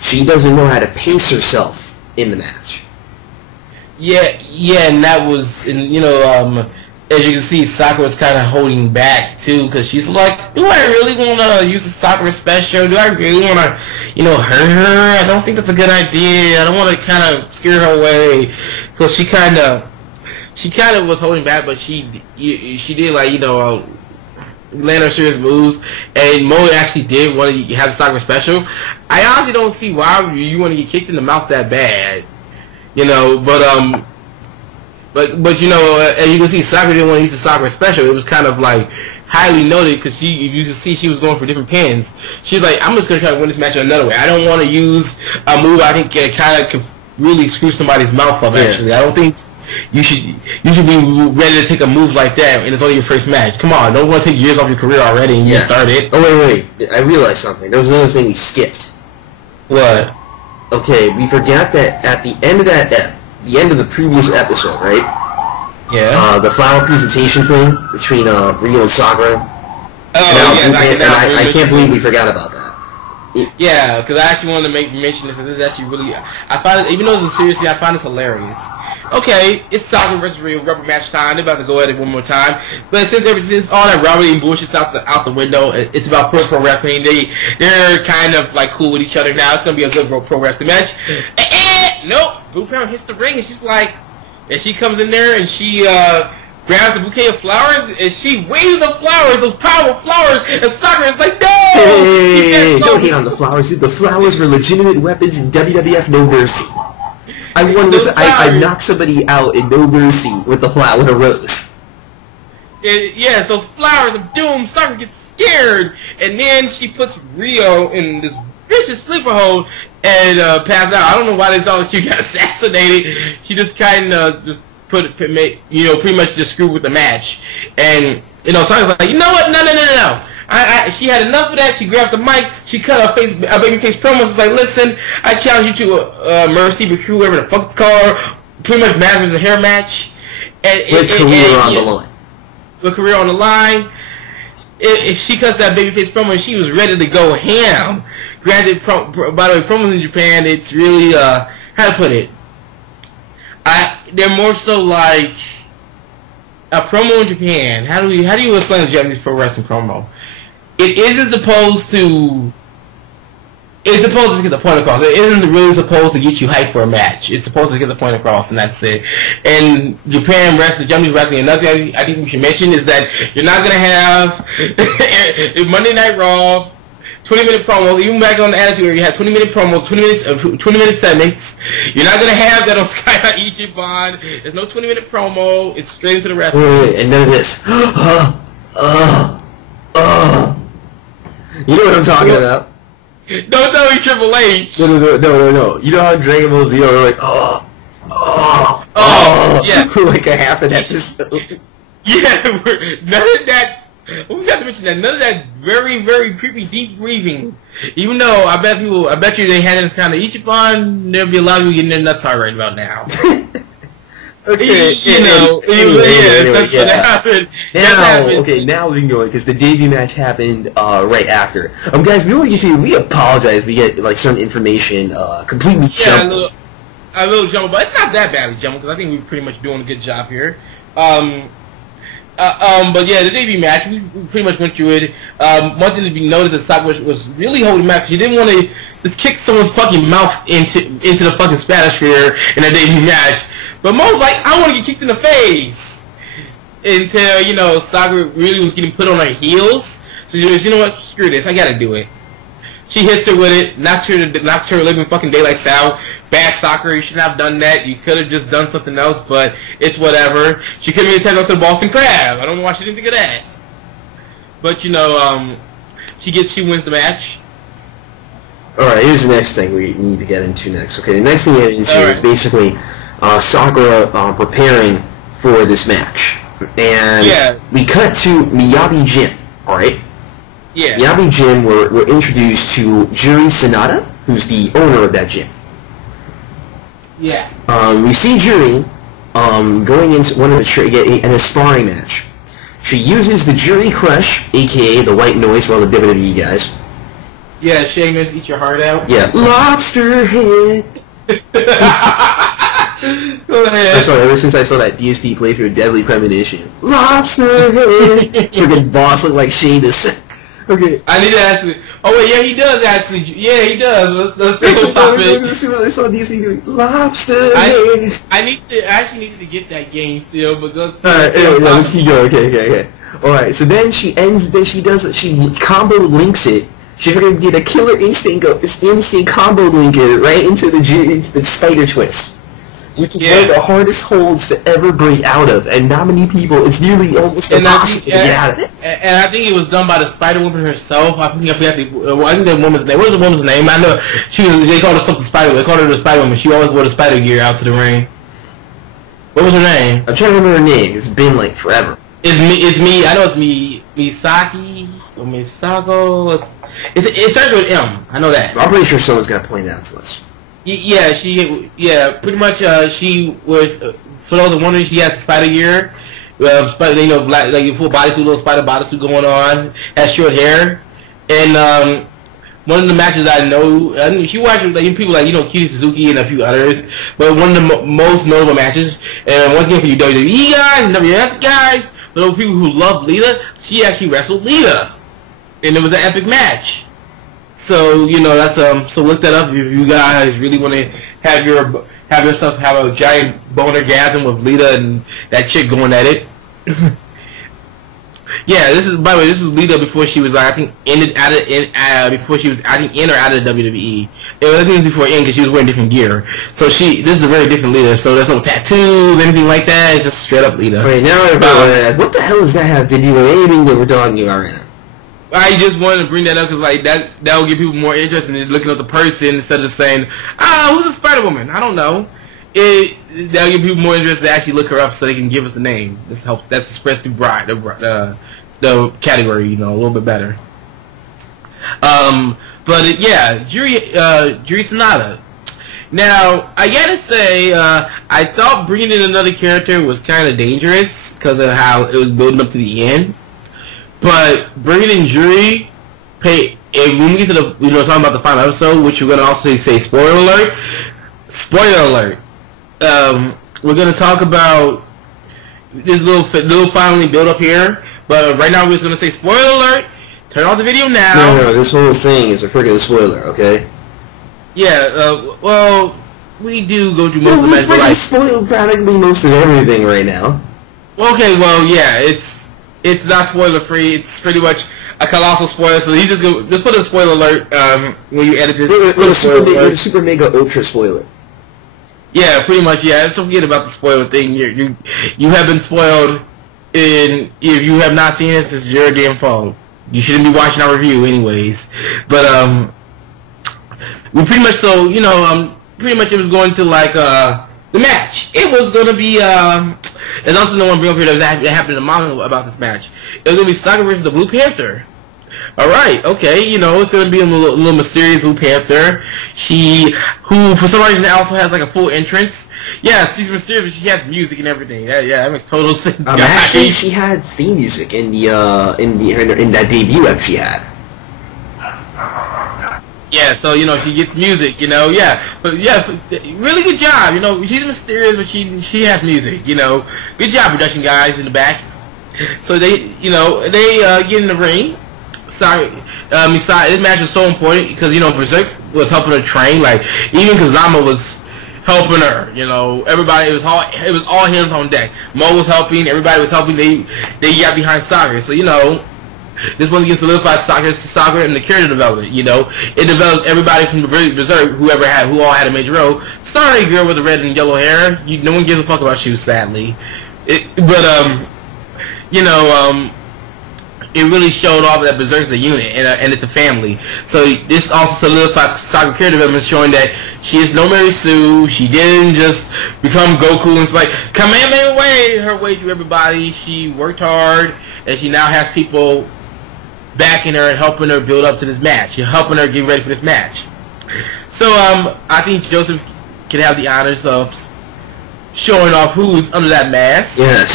She doesn't know how to pace herself in the match. Yeah, and that was, as you can see, Sakura's kind of holding back too, because she's like, do I really want to use the Sakura special? Do I really want to, hurt her? I don't think that's a good idea. I don't want to kind of scare her away, because she kind of was holding back, but she did, like, land her serious moves, and Mo actually did want to have a Sakura special. I honestly don't see why you want to get kicked in the mouth that bad, but as you can see, Sakura didn't want to use the Sakura special. It was kind of like highly noted because you can see she was going for different pins. She's like, I'm just going to try to win this match another way. I don't want to use a move I think kind of could really screw somebody's mouth up. Actually, I don't think you should be ready to take a move like that, and it's only your first match. Come on, don't want to take years off your career already and you start it. Oh wait, I realized something. There was another thing we skipped. What? Okay, we forgot that at the end of the end of the previous episode, right? Yeah. The final presentation thing between Ryo and Sakura. I can't believe we forgot about that. Yeah, because I actually wanted to mention this, because this is actually really, I find it, even though it's a serious thing, I find this hilarious. Okay, it's Sakura versus Ryo, rubber match time. They're about to go at it one more time. But since all that rivalry and bullshit's out the window, it's about pro wrestling. They're kind of like cool with each other now. It's gonna be a good pro wrestling match. Nope. Blue Pound hits the ring, and she's like, and she comes in there and she grabs a bouquet of flowers and she waves the flowers, those powerful flowers, and Sakura's like, no! Hey, don't hate on the flowers, dude. The flowers were legitimate weapons in WWF No Mercy. I knocked somebody out in No Mercy with a rose. Yes, those flowers of doom. Sakura gets scared, and then she puts Ryo in this vicious sleeper hold and pass out. I don't know why they thought she got assassinated. She just kind of just pretty much just screwed with the match. And Sakura's like, you know what? No. She had enough of that. She grabbed the mic. She cut her babyface promo. She's like, listen, I challenge you to a Mercy Crew, whatever the fuck it's called. Pretty much match was a hair match. With career on the line. With career on the line. If she cuts that babyface promo, and she was ready to go ham. Granted, by the way, promos in Japan, it's really, how to put it? They're more so like a promo in Japan. How do you explain a Japanese pro wrestling promo? it isn't supposed to. It's supposed to get the point across. It isn't really supposed to get you hyped for a match. It's supposed to get the point across, and that's it. And Japan wrestling, Japanese wrestling, another thing I think we should mention is that you're not gonna have Monday Night Raw 20-minute promos. Even back on the Attitude Era, you had 20-minute promos, 20-minute segments. You're not gonna have that on Sekai De Ichiban. There's no 20-minute promo. It's straight into the wrestling. Wait, and none of this. You know what I'm talking about? Don't tell me Triple H. No. You know how Dragon Ball Z are like, yeah. like a half an episode. Yeah, none of that. We got to mention that none of that very, very creepy deep breathing. Even though I bet you they had this kind of Ichiban, there'll be a lot of people getting their nuts hard right about now. Okay, that's what happened. Now we can go in because the debut match happened right after. Guys, we apologize. We get like some information completely jumbled. A little jumbled, but it's not that badly jumbled because I think we're pretty much doing a good job here. But yeah, the debut match we pretty much went through it. One thing to be noticed that Sakura was really holding back. She didn't want to just kick someone's fucking mouth into the fucking stratosphere in a debut match. But Mo's like, I want to get kicked in the face. Until, Sakura really was getting put on her heels. So she was, you know what, screw this, I gotta do it. She hits her with it, knocks her living fucking daylights out. Bad Sakura, you shouldn't have done that. You could have just done something else, but it's whatever. She couldn't even take up to the Boston Crab. I don't know why she didn't think of that. But, she wins the match. Alright, here's the next thing we need to get into next. Okay, the next thing we get into is basically Sakura preparing for this match. And we cut to Miyabi Gym, alright? Yeah. Miyabi Gym, we're introduced to Juri Sanada, who's the owner of that gym. Yeah. We see Juri going into one of in a sparring match. She uses the Juri Crush, aka the white noise for all the WWE guys. Yeah, Sheamus, eat your heart out. Yeah. Lobster head. Go ahead. I'm sorry, ever since I saw that DSP playthrough of Deadly Premonition. Lobster head. Freaking boss look like Sheamus. Okay. I need to actually. Oh wait, yeah, he does actually. Yeah, he does. Let's stop it. I saw DSP doing lobster head. I actually needed to get that game still, but go. Alright, let's keep going. Okay. Alright, so then she combo links it. She freaking did a killer instinct combo link it right into the spider twist. Which is one of the hardest holds to ever break out of, and not many people, it's nearly almost impossible to get out of it. And I think it was done by the Spider-Woman herself. I think that woman's name. What was the woman's name? I know they called her something Spider-Woman. They called her the Spider-Woman. She always wore the spider gear out to the ring. What was her name? I'm trying to remember her name. It's been like forever. I know it's Misaki or Misako. It starts with M. I know that. I'm pretty sure someone's got to point it out to us. Yeah, pretty much. She was, for those that wondering, she has the spider gear, spider, black, like full bodysuit, little spider bodysuit going on. Has short hair, and one of the matches I know, she watched like people like Kiri Suzuki and a few others, but one of the most notable matches, and once again for you WWE guys, WF guys, but those people who love Lita, she actually wrestled Lita, and it was an epic match. So that's so look that up if you guys really want to have yourself have a giant boner-gasm with Lita and that chick going at it. Yeah, by the way, this is Lita before she was I think before she was in or out of the WWE. I think it was before in because she was wearing different gear. So this is a very different Lita. So there's no tattoos, anything like that. It's just straight up Lita. Wait, now what the hell does that have to do with anything that we're talking about right now? I just wanted to bring that up because that will give people more interest in looking at the person instead of saying, who's a Spider-Woman? I don't know. That'll give people more interest to actually look her up so they can give us the name. This helps. That's expressed the category, a little bit better. But Juri Sanada. Now, I gotta say, I thought bringing in another character was kind of dangerous because of how it was building up to the end. But bringing in Juri, when we get to talking about the final episode, which we're gonna also say spoiler alert. We're gonna talk about this little finally build up here, but right now we're just gonna say spoiler alert turn off the video now. No, this whole thing is a freaking spoiler, okay? Yeah, well, we do go through most of the match, but like spoiled practically most of everything right now. Okay, well, yeah, it's not spoiler free. It's pretty much a colossal spoiler. So you just put a spoiler alert when you edit this. Super mega ultra spoiler. Yeah, pretty much. Yeah, so forget about the spoiler thing. You have been spoiled. If you have not seen this, it's your damn fault. You shouldn't be watching our review, anyways. But we pretty much pretty much it was going to like the match. It was going to be there's also no one bring up here that happened in the manga about this match. It was going to be Sakura versus the Blue Panther. Alright, okay, it's going to be a little mysterious Blue Panther. Who for some reason also has like a full entrance. Yeah, she's mysterious, but she has music and everything. That makes total sense. Actually, she had theme music in that debut ep she had. Yeah, so she gets music, yeah, but yeah, really good job, she's mysterious, but she has music, good job, production guys in the back. So they get in the ring. Sorry, this match was so important because Berserk was helping her train, like even Kazama was helping her, everybody, it was all hands on deck. Mo was helping, everybody was helping. They got behind Sakura, so this one gets solidified Sakura and the character development. It develops everybody from Berserk, who all had a major role. Sorry, girl with the red and yellow hair. No one gives a fuck about you, sadly. It really showed off that Berserk is a unit and it's a family. So this also solidifies Sakura character development, showing that she is no Mary Sue. She didn't just become Goku and it's like Kamehameha her way through everybody. She worked hard and she now has people backing her and helping her build up to this match. You're helping her get ready for this match. So I think Joseph can have the honors of showing off who's under that mask. Yes.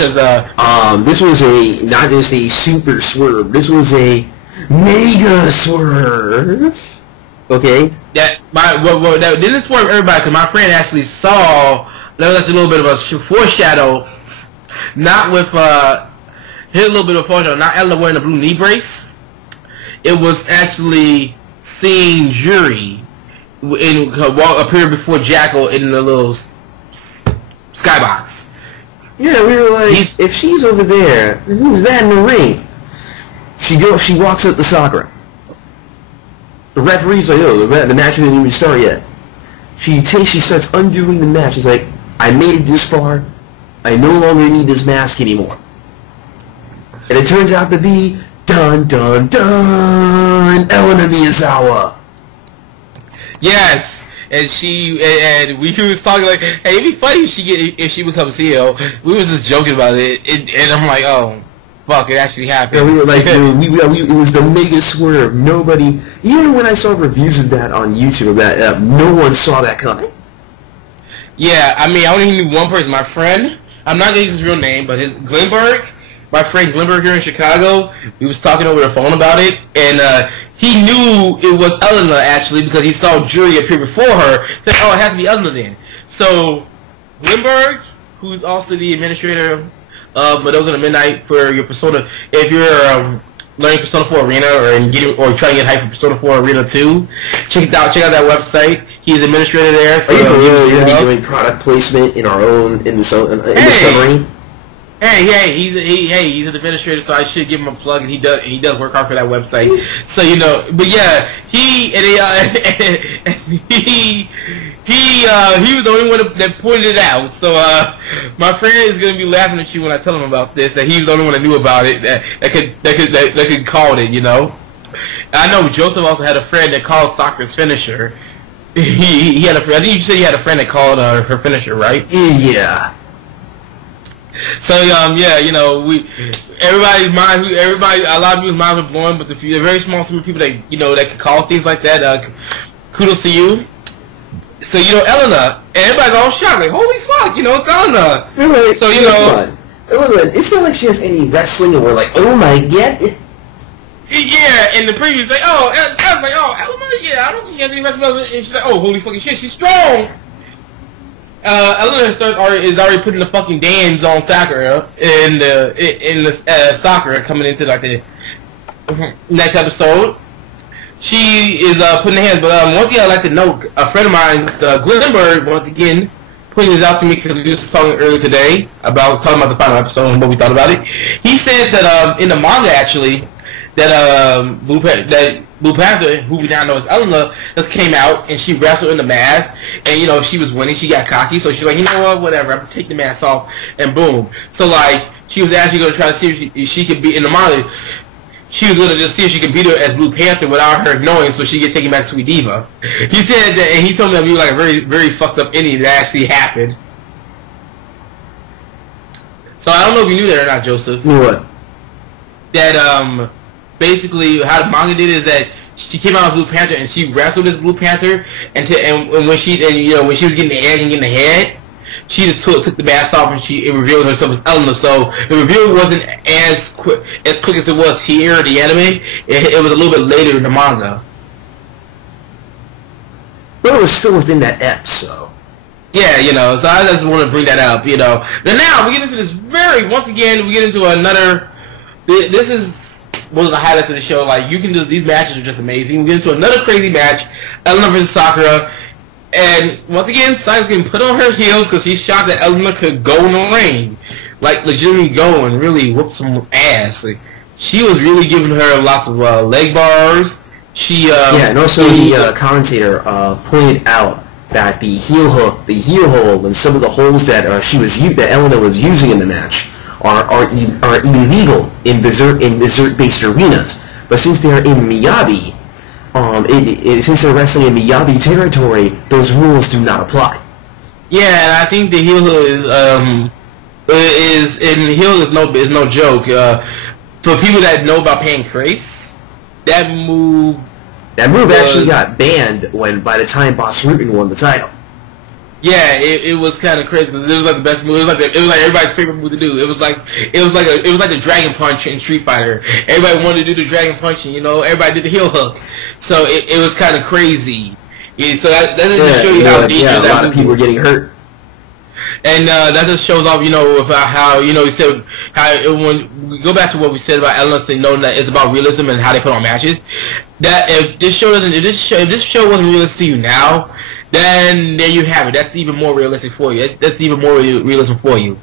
This was not just a super swerve. This was a mega swerve. Okay. That didn't swerve everybody because my friend actually saw. That was actually a little bit of a foreshadow. Not with hit a little bit of a foreshadow. Not Ella wearing a blue knee brace. It was actually seeing Juri appear before Jackal in the little skybox. Yeah, we were like, if she's over there, who's that in the ring? She walks up to Sakura. The referee's like, the match didn't even start yet. She starts undoing the match. She's like, I made it this far. I no longer need this mask anymore. And it turns out to be dun dun dun Elena Miyazawa. Yes. And we was talking like, hey, it'd be funny if she becomes heel. We was just joking about it, and I'm like, oh, fuck, it actually happened. Yeah, we were like, it was the mega swerve. Nobody, even when I saw reviews of that on YouTube, that no one saw that coming. Yeah, I mean, I only knew one person. My friend, I'm not gonna use his real name, but Glenberg. My friend Glenberg here in Chicago. We was talking over the phone about it, and he knew it was Elena, actually, because he saw Juri appear before her. He said, oh, it has to be Elena then. So, Glenberg, who's also the administrator of Madoka to Midnight for your Persona, if you're learning Persona 4 Arena or trying to get hyped for Persona 4 Arena 2, check out that website. He's administrator there. So you're going to be doing product placement in the summary? Hey, he's an administrator, so I should give him a plug. And he does work hard for that website. So but yeah, he was the only one that pointed it out. So my friend is gonna be laughing at you when I tell him about this. That he was the only one that knew about it. That could call it. I know Joseph also had a friend that called Sakura's finisher. He had a friend. I think you said he had a friend that called her finisher, right? Yeah. So a lot of people's minds are blown, but the very small number of people that can cause things like that, kudos to you. So Elena, and everybody's all shocked, like holy fuck, it's Elena. Right. So Elena, it's not like she has any wrestling, and we're like, oh my god. Yeah, and the previous like, I was like, Elena, yeah, I don't think she has any wrestling, and she's like, oh holy fucking shit, she's strong. Elena is already putting the fucking dams on Sakura in the Sakura coming into like the next episode, she is putting her hands. But one thing I'd like to note, a friend of mine, Glenberg, once again, pointing this out to me because we were just talking earlier today talking about the final episode and what we thought about it. He said that in the manga, actually, that Blue Panther, who we now know as Elena, just came out and she wrestled in the mask, and if she was winning, she got cocky, so she's like, you know what, whatever, I'm gonna take the mask off, and boom. So like, she was actually gonna try to see if she could be in the manga. She was gonna just see if she could beat her as Blue Panther without her knowing, so she could take him back to Sweet Diva. He said that, and he told me that we were like a very, very fucked up ending that actually happened. So I don't know if you knew that or not, Joseph. What? That basically how the manga did is that she came out as Blue Panther and she wrestled as Blue Panther, and when she was getting the edge and getting the head, she just took the mask off and it revealed herself as Elena. So the reveal wasn't as quick as it was here in the anime. It was a little bit later in the manga. But it was still within that ep, so. Yeah, so I just want to bring that up, Then now, we get into this once again, we get into another, this is one of the highlights of the show. Like, these matches are just amazing. We get into another crazy match, Elena versus Sakura. And once again, Sakura's getting put on her heels because she's shocked that Elena could go in the ring, like legitimately go and really whoop some ass. Like, she was really giving her lots of leg bars. And also the commentator pointed out that the heel hold and some of the holds that that Elena was using in the match are illegal in Berserk-based arenas. But since they're in Miyabi. Since they're wrestling in Miyabi territory, those rules do not apply. Yeah, and I think the heel hook is no joke. For people that know about Pancrase, that move actually got banned by the time Boss Rutan won the title. Yeah, it was kind of crazy because it was like the best move. It was like everybody's favorite move to do. It was like the Dragon Punch in Street Fighter. Everybody wanted to do the Dragon Punch, and everybody did the heel hook. So it was kind of crazy. Yeah, so that just show you how dangerous a lot of people were getting hurt. And that just shows off, about how he said how when we go back to what we said about Elena saying knowing that it's about realism and how they put on matches. That if this show wasn't realistic to you now, then there you have it. That's even more realistic for you. That's even more realism for you.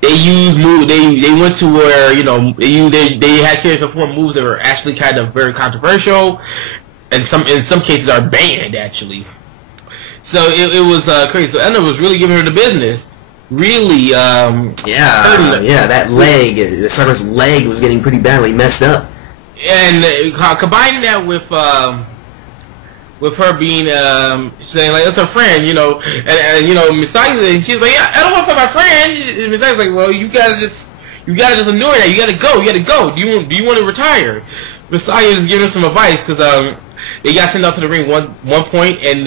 They use moves. They went to where they had characters perform moves that were actually kind of very controversial, and in some cases are banned actually. So it was crazy. So Elena was really giving her the business. Really, that leg, Sakura's leg was getting pretty badly messed up. And combining that with her being saying like it's her friend, and Misaki, and she's like, yeah, I don't want to fight my friend. And Misaki's like, well, you gotta just ignore that. You gotta go. Do you want to retire? Misaki is giving her some advice because they got sent out to the ring one point, and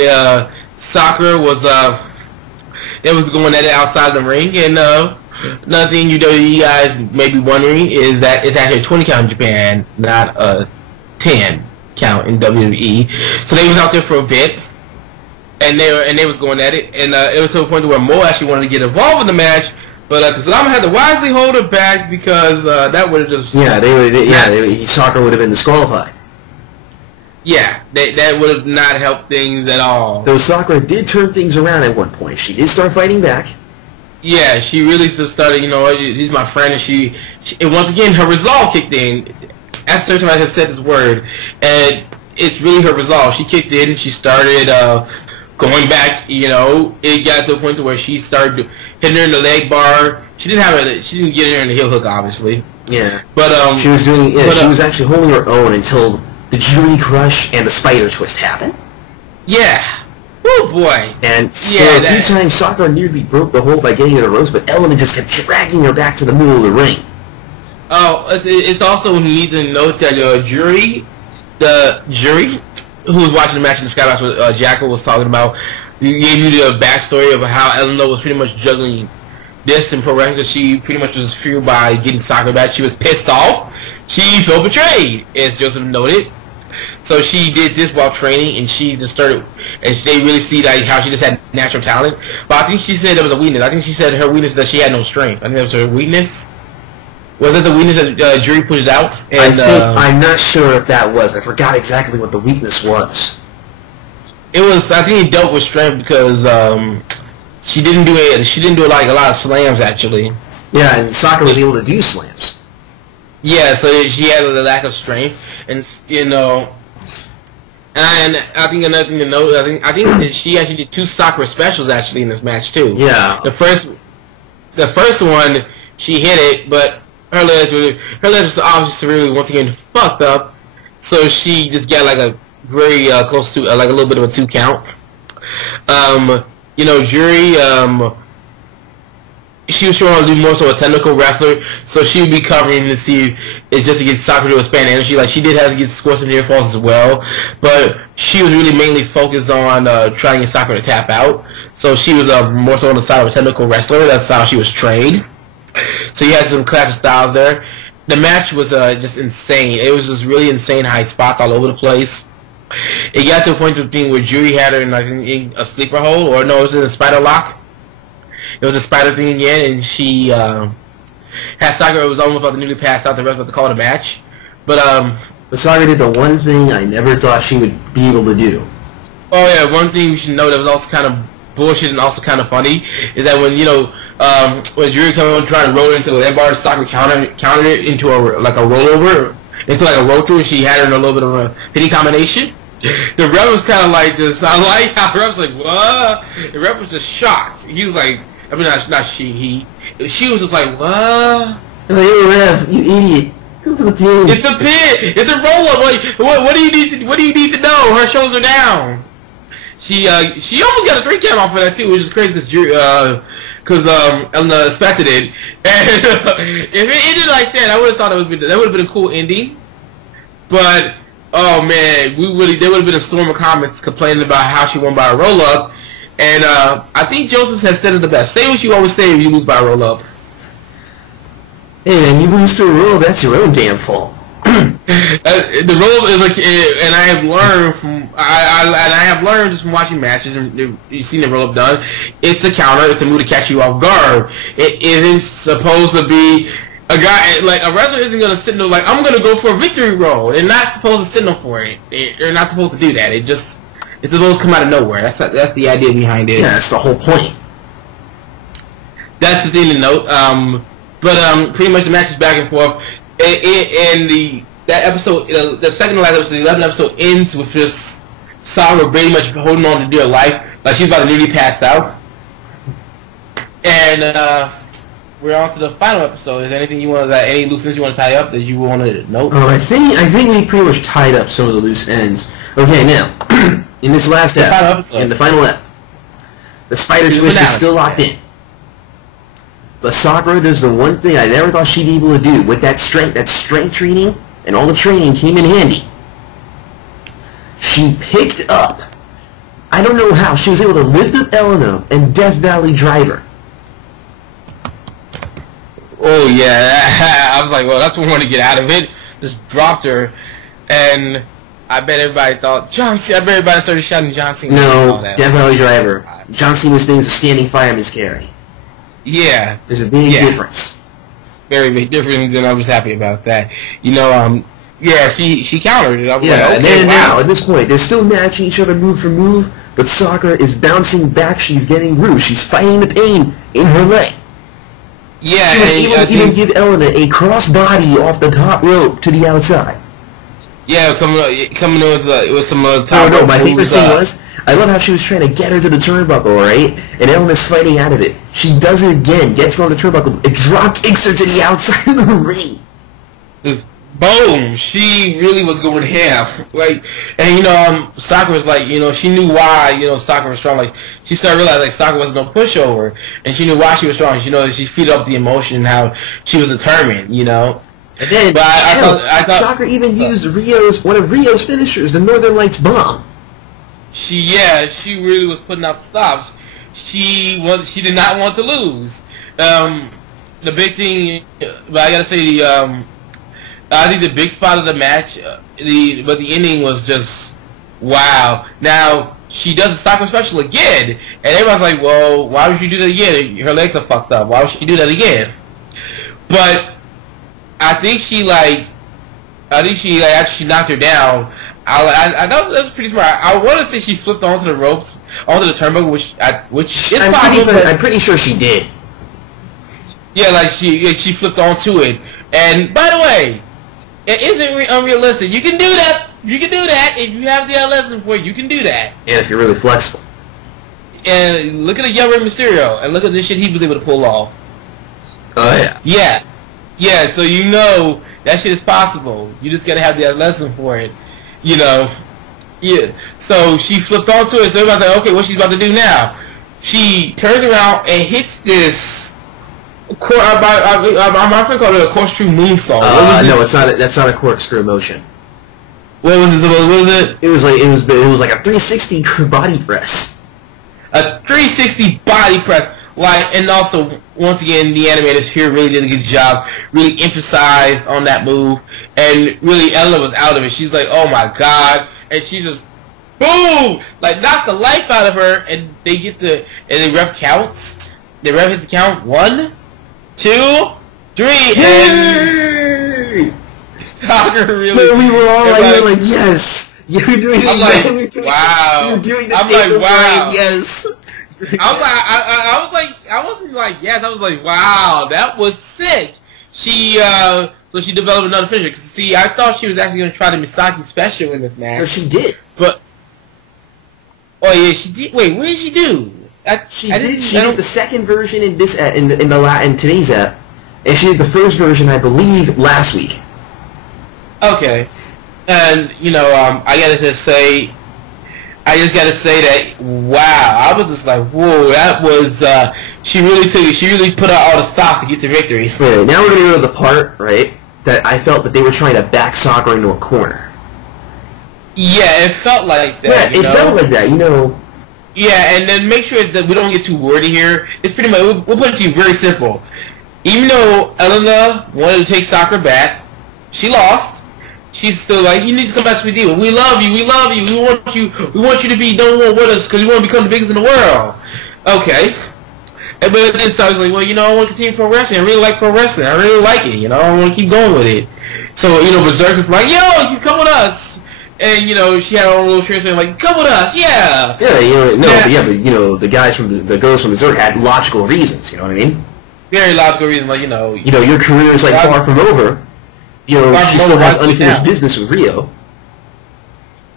Sakura was going at it outside the ring, and another thing you guys may be wondering is that it's actually a 20 count in Japan, not a 10 count in WWE. So they was out there for a bit, and they was going at it, and it was to a point where Mo actually wanted to get involved in the match, but Kasama had to wisely hold her back because that would have just Sakura would have been disqualified. Yeah, that would have not helped things at all. Though Sakura did turn things around at one point. She did start fighting back. Yeah, she really just started, he's my friend, and once again, her resolve kicked in. That's the third time I have said this word, and it's really her resolve. She kicked in, and she started going back, it got to a point where she started hitting her in the leg bar. She didn't get her in the heel hook, obviously. Yeah. But, she was doing, she was actually holding her own until the Jury Crush and the Spider Twist happened. Yeah. Oh boy. And a few times Sakura nearly broke the hold by getting her to ropes, but Elena just kept dragging her back to the middle of the ring. Oh, it's also need to note that the jury who was watching the match in the Skybox, what Jackal was talking about, gave you the backstory of how Elena was pretty much juggling this in pro wrestling because she pretty much was fueled by getting Sakura back. She was pissed off. She felt betrayed, as Joseph noted. So she did this while training, and she just started, and they really see like how she just had natural talent. But I think she said there was a weakness. I think she said her weakness is that she had no strength. I think that was her weakness. Was it the weakness that Jury put it out? And, I'm not sure if that was. I forgot exactly what the weakness was. It was. I think it dealt with strength because she didn't do it. She didn't do like a lot of slams actually. Yeah, and Sakura was able to do slams. Yeah, so she had a lack of strength, and you know. And I think another thing to note, I think that she actually did 2 Sakura specials actually in this match too. Yeah. The first one she hit it, but her legs was obviously severely once again fucked up, so she just got like a very close to like a little bit of a 2 count. You know, Jury, she was showing how to do more so a technical wrestler, so she would be covering to see it's just to get Sakura to expand energy. Like she did have to get score some near falls as well, but she was really mainly focused on trying to get Sakura to tap out. So she was more so on the side of a technical wrestler. That's how she was trained. So you had some classic styles there. The match was just insane. It was just really insane high spots all over the place. It got to a point of the thing where Jury had her in like in a sleeper hold, or no, it was in a spider lock. It was a spider thing again, and she had Sakura. It was almost about to newly pass out. The rest of the call it a match, but Sakura did the one thing I never thought she would be able to do. Oh yeah, one thing you should know that was also kind of bullshit and also kind of funny is that when when Jury came on trying to roll it into the leg bar, Sakura countered it into a rollover, into like a roll through. She had her in a little bit of a hitting combination. The ref was kind of like just, I like how the ref was like, what? The ref was just shocked. He was like, I mean, not she, he. She was just like, what? Hey, ref, you idiot. Go for the pin. It's a pin. It's a roll-up. Like, what do you need to know? Her shoulders are down. She almost got a 3 count off of that too, which is crazy because Elena expected it. And if it ended like that, I would have thought that would have been a cool ending. But oh man, there would have been a storm of comments complaining about how she won by a roll up. And I think Joseph has said it the best. Say what you always say if you lose by a roll up. Hey man, you lose to a roll up, that's your own damn fault. The roll up is like, and I have learned from I have learned just from watching matches and you've seen the roll up done. It's a counter. It's a move to catch you off guard. It isn't supposed to be a guy like a wrestler isn't gonna sit there like I'm gonna go for a victory roll. They're not supposed to sit there for it. They're not supposed to do that. It's supposed to come out of nowhere. That's the idea behind it. Yeah, that's the whole point. That's the thing to note. But pretty much the match is back and forth. And that episode, the second to last episode, the 11th episode ends with just Sakura pretty much holding on to dear life, like she's about to nearly pass out. And we're on to the final episode. Is there anything any loose ends you want to tie up that you want to note? I think we pretty much tied up some of the loose ends. Okay, now in this last episode, in the final ep, the spider twist is still locked in. But Sakura does the one thing I never thought she'd be able to do with that strength training, and all the training came in handy. She picked up, I don't know how, she was able to lift up Elena and Death Valley drive her. Oh yeah, I was like, well, that's what we want to get out of it. Just dropped her, and I bet everybody thought John Cena. I bet everybody started shouting John Cena. No, Death Valley driver. John Cena's thing is a standing fireman's carry. Yeah. There's a big difference. Very big difference, and I was happy about that. Yeah, she countered it. I was like, okay, and then now, at this point, they're still matching each other move for move, but Sakura is bouncing back, she's getting bruised, she's fighting the pain in her leg. Yeah, she was able to even give Elena a crossbody off the top rope to the outside. Yeah, coming with some top rope. No, my favorite thing was, I love how she was trying to get her to the turnbuckle, right? And Elena's fighting out of it. She does it again, gets her on the turnbuckle, it drop kicks her to the outside of the ring. Just boom! She really was going ham. Like, and Sakura was like, she knew why, Sakura was strong. Like, she started realizing like Sakura wasn't no pushover, and she knew why she was strong. She she feed up the emotion and how she was determined, And then, but I thought Sakura even used one of Rio's finishers, the Northern Lights bomb. She really was putting out the stops. She did not want to lose. The big thing, but I gotta say I think the big spot of the match, but the ending was just wow. Now she does the Sakura special again, and everybody's like, "Well, why would she do that again? Her legs are fucked up. Why would she do that again?" But think she actually knocked her down. I know that's pretty smart. I want to say she flipped onto the ropes, onto the turnbuckle, which is possible. I'm pretty sure she did. Yeah, like she flipped onto it. And by the way, it isn't unrealistic. You can do that. You can do that if you have the lesson for it. You can do that. And if you're really flexible. And look at the young Rey Mysterio, and look at this shit he was able to pull off. Oh yeah. Yeah. Yeah. So you know that shit is possible. You just gotta have the lesson for it. You know. Yeah. So she flipped onto it. So everybody's like, okay, what she's about to do now? She turns around and hits this. I'm going to call it a corkscrew moonsault. No, it's not. That's not a corkscrew motion. What was it? What was it? It was like a 360 body press. A 360 body press. Like, and also, once again, the animators here really did a good job. Really emphasized on that move, and really Ella was out of it. She's like, oh my god, and she just boom, like knocked the life out of her, and they get the ref counts. The ref hits the count 1, 2, 3, and Tucker really. No, we were all like yes, you're doing it. I'm like, wow. You're doing the I'm like, wow. Yes. I'm like, I was like, I wasn't like yes. I was like, wow, that was sick. She so she developed another finisher. See, I thought she was actually going to try the Misaki special in this match. No, she did. But oh yeah, she did. Wait, what did she do? She did the second version in this in today's app, and she did the first version, I believe, last week. Okay, and you know, I just gotta say that wow, I was just like, whoa, that was she really put out all the stops to get the victory. Right, now we're gonna go to the part that I felt that they were trying to back Sakura into a corner. Yeah, it felt like that. Yeah, felt like that, you know. Yeah, and then make sure that we don't get too wordy here. It's pretty much, we'll put it to you very simple. Even though Elena wanted to take Sakura back, she lost. She's still like, you need to come back to Redeemer. We love you, we want you to be number one with us because we want to become the biggest in the world. Okay. But then Sakura's like, well, you know, I want to continue pro wrestling. I really like pro wrestling. I really like it, you know, I want to keep going with it. So, you know, Berserker's like, yo, you come with us. And, you know, she had her own little translation like, come with us, yeah! Yeah, you know, but, you know, the girls from Berserk had logical reasons, you know what I mean? Very logical reasons, like, you know... You know, your career is, like, far from over. You know, she still has unfinished business with Rio.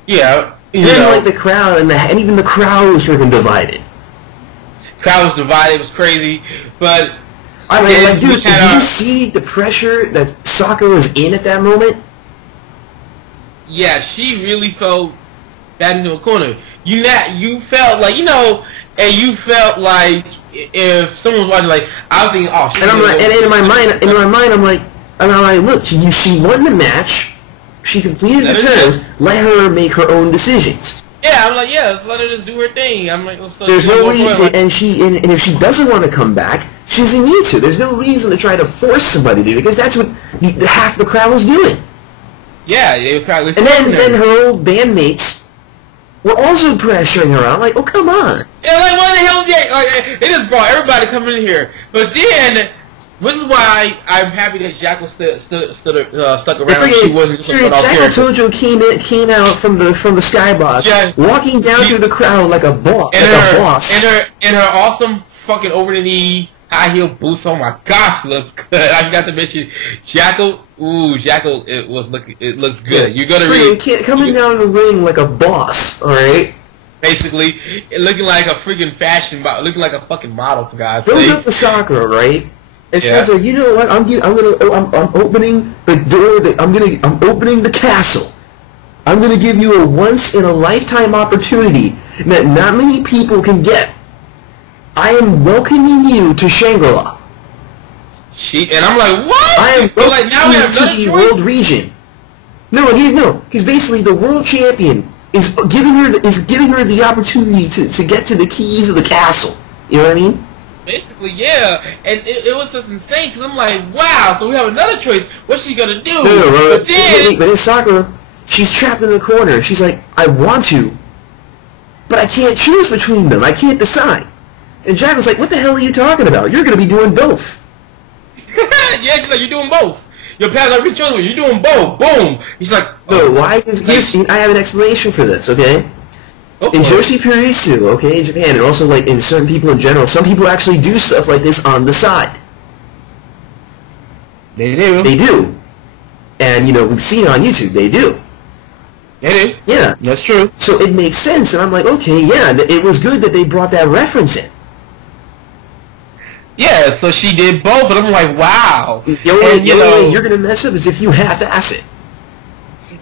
Yeah. Then, like, the crowd, and even the crowd was freaking divided. Crowd was divided, it was crazy, but... I mean, like, dude, did you see the pressure that Sakura was in at that moment? Yeah, she really felt back into a corner. You felt like, you know, and you felt like if someone was watching, like, I was thinking, oh, and I'm like, and in my mind, I'm like, look, she won the match, she completed the turn, let her make her own decisions. Yeah, I'm like, yeah, let's let her just do her thing. I'm like, so there's no reason, and if she doesn't want to come back, she doesn't need to. There's no reason to try to force somebody to do it, because that's what half the crowd was doing. Yeah, they were probably. And then her old bandmates were also pressuring her out. Like, oh, come on. Yeah, like, what the hell is that? Like, it just brought everybody coming in here. But then, this is why I'm happy that Jackal stuck around. She wasn't just Jackal Tojo came out from the skybox, walking down through the crowd like a boss. And her awesome fucking over the knee high heel boots. Oh my gosh, looks good. I got to mention Jackal. Ooh, Jackal, it looks good. You're gonna read. Coming down the ring like a boss, all right. Basically, looking like a freaking fashion model, looking like a fucking model, for God's sake. Goes up to Sakura, right? And says, "You know what? I'm opening the door. I'm opening the castle. I'm gonna give you a once in a lifetime opportunity that not many people can get. I am welcoming you to Shangri-La." And I'm like, what? I am so like now we have to the world region. No, because basically the world champion is giving her the opportunity to get to the keys of the castle. You know what I mean? Basically, yeah. And it was just insane because I'm like, wow. So we have another choice. What's she gonna do? No, but then Sakura, she's trapped in the corner. She's like, I want to, but I can't choose between them. I can't decide. And Jack was like, what the hell are you talking about? You're gonna be doing both. Yeah, she's like, you're doing both. Your paths are chosen. You're doing both. Boom. He's like, no, why? I have an explanation for this, okay? In Joshi Purisu, okay, in Japan, and also like in certain people in general, some people actually do stuff like this on the side. They do. They do. And, you know, we've seen it on YouTube. They do. They do. Yeah. That's true. So it makes sense, and I'm like, okay, yeah, it was good that they brought that reference in. Yeah, so she did both, and I'm like, wow. The only way you're going to mess up is if you half-ass it.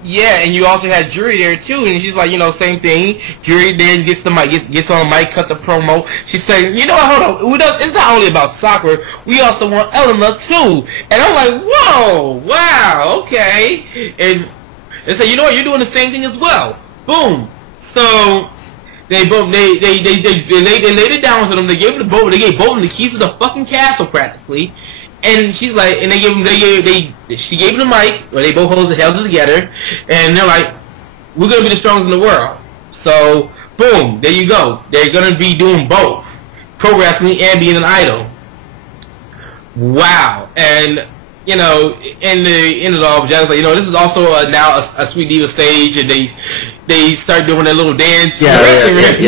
Yeah, and you also had Juri there too, and she's like, you know, same thing. Juri then gets the mic, gets on the mic, cuts a promo. She's saying, you know what, hold on, it's not only about Sakura, we also want Elena too. And I'm like, whoa, wow, okay. And they say, you know what, you're doing the same thing as well. Boom. So they laid it down to them. They gave both of them the keys to the fucking castle practically. And she's like, and she gave them the mic, where they both held it together, and they're like, we're gonna be the strongest in the world. So, boom, there you go. They're gonna be doing both, pro wrestling and being an idol. Wow. And you know, in the end of it all, Jack's like, you know, this is also now a Sweet Diva stage, and they start doing their little dance. Yeah,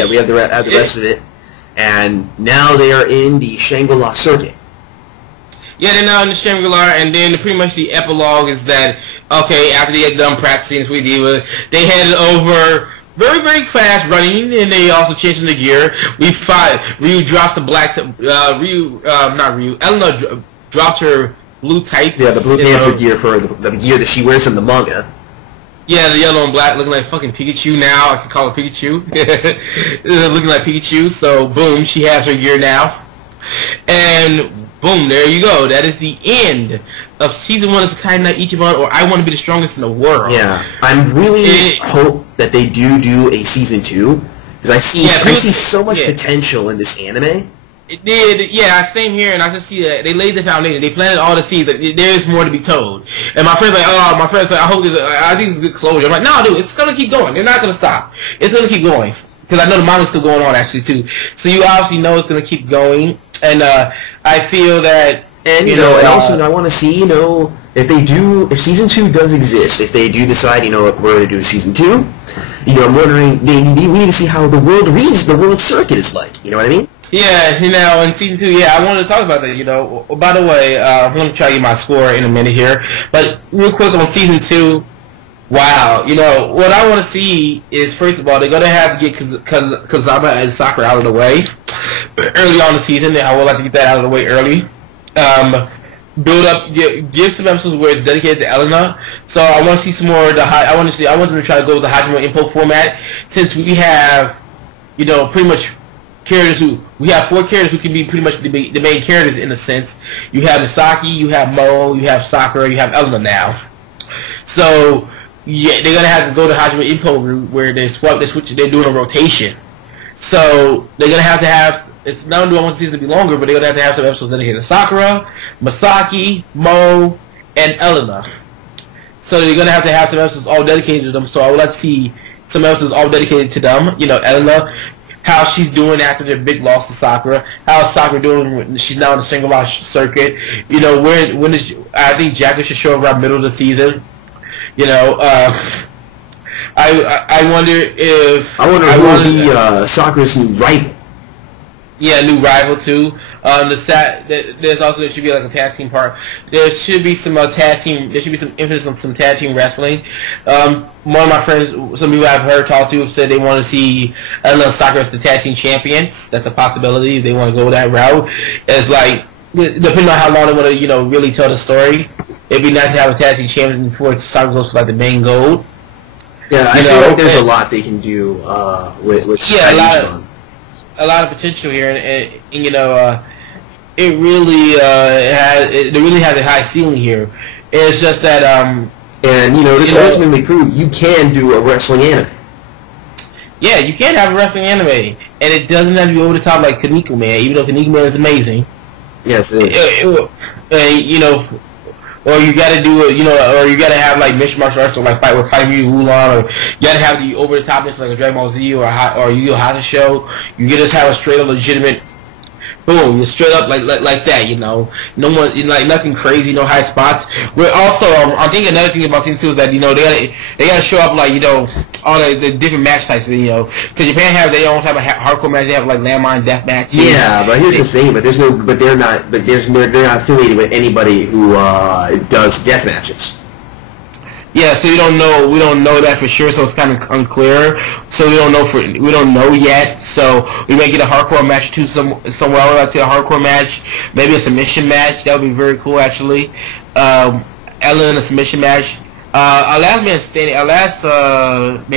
we have the rest of it, and now they are in the Shangri-La circuit. Yeah, they're now in the Shangri-La, and then pretty much the epilogue is that, okay, after they get done practicing Sweet Diva, they headed over very, very fast running, and they also changed the gear. Ryu drops the black, Elena drops her blue tights. Yeah, the Blue Panther gear for the gear that she wears in the manga. Yeah, the yellow and black, looking like fucking Pikachu now. I can call her Pikachu. Looking like Pikachu, so boom, she has her gear now. And boom, there you go. That is the end of Season 1 of Sekai De Ichiban, or I Want to Be the Strongest in the World. Yeah, I really hope that they do a Season 2, because I see so much potential in this anime. It did, yeah, same here, and I just see that they laid the foundation. They planted all the seeds. That there is more to be told. And my friend's like, I think it's a good closure. I'm like, no, dude, it's gonna keep going. They're not gonna stop. It's gonna keep going, because I know the manga's still going on actually too. So you obviously know it's gonna keep going, and I feel that, and you know, and also I want to see, you know, if Season 2 does exist, if they do decide, you know, we're going to do Season 2, you know, I'm wondering, we need to see how the world circuit is like. You know what I mean? Yeah, you know, in Season 2, yeah, I wanted to talk about that, you know. By the way, I'm going to try to get my score in a minute here, but real quick on Season 2, wow, you know, what I want to see is, first of all, they're going to have to get Kazama and Sakura out of the way early on in the season. I would like to get that out of the way early. Build up, give some episodes where it's dedicated to Elena. So I want to see some more of the I want them to try to go with the Hajime Info format, since we have, you know, pretty much we have 4 characters who can be pretty much the main characters in a sense. You have Misaki, you have Mo, you have Sakura, you have Elena now. So yeah, they're gonna have to go to Hajime Info route where they're doing a rotation. So they're gonna have to have, it's not only do I want the season to be longer, but they're gonna have to have some episodes dedicated to Sakura, Misaki, Mo, and Elena. So they're gonna have to have some episodes all dedicated to them. So I would like to see some episodes all dedicated to them. You know, Elena, how she's doing after their big loss to Sakura. How is Sakura doing when she's now in the Shangri-La circuit? You know, I think Jacko should show up around middle of the season. You know, I wonder if who will be Sakura's new rival. Yeah, new rival too. There's also, there should be like a tag team part. There should be some tag team. There should be some emphasis on some tag team wrestling. One of my friends, some people I've heard talk to, have said they want to see Elena Sakura as the tag team champions. That's a possibility if they want to go that route. It's like, depending on how long they want to, you know, really tell the story, it'd be nice to have a tag team champion before Sakura goes for like the main gold. Yeah, I feel like there's a lot they can do with a lot of potential here, and you know, it really has a high ceiling here. It's just that and you know, this ultimately proves you can do a wrestling anime. Yeah, you can have a wrestling anime, and it doesn't have to be over the top like Kaneko Man, even though Kaneko Man is amazing. Yes, it is. And you know, or you got to do it, you know, or you got to have like mixed martial arts, or like fight Ryu Wulan, or you got to have the over the topness like a Dragon Ball Z or Yu Yu Hakusho. You get us have a straight up legitimate boom, you're straight up like that, you know. No one, like nothing crazy, no high spots. We're also, I think another thing about season 2 is that, you know, they gotta show up, like, you know, all the different match types, you know, because Japan have their own type of hardcore match. They have like landmine death matches. Yeah, but here's the thing, they're not affiliated with anybody who does death matches. Yeah, so we don't know that for sure, so it's kind of unclear. So we don't know yet. So we may get a hardcore match too somewhere. I would like to see a hardcore match, maybe a submission match. That would be very cool, actually. Ellen in a submission match. Our last man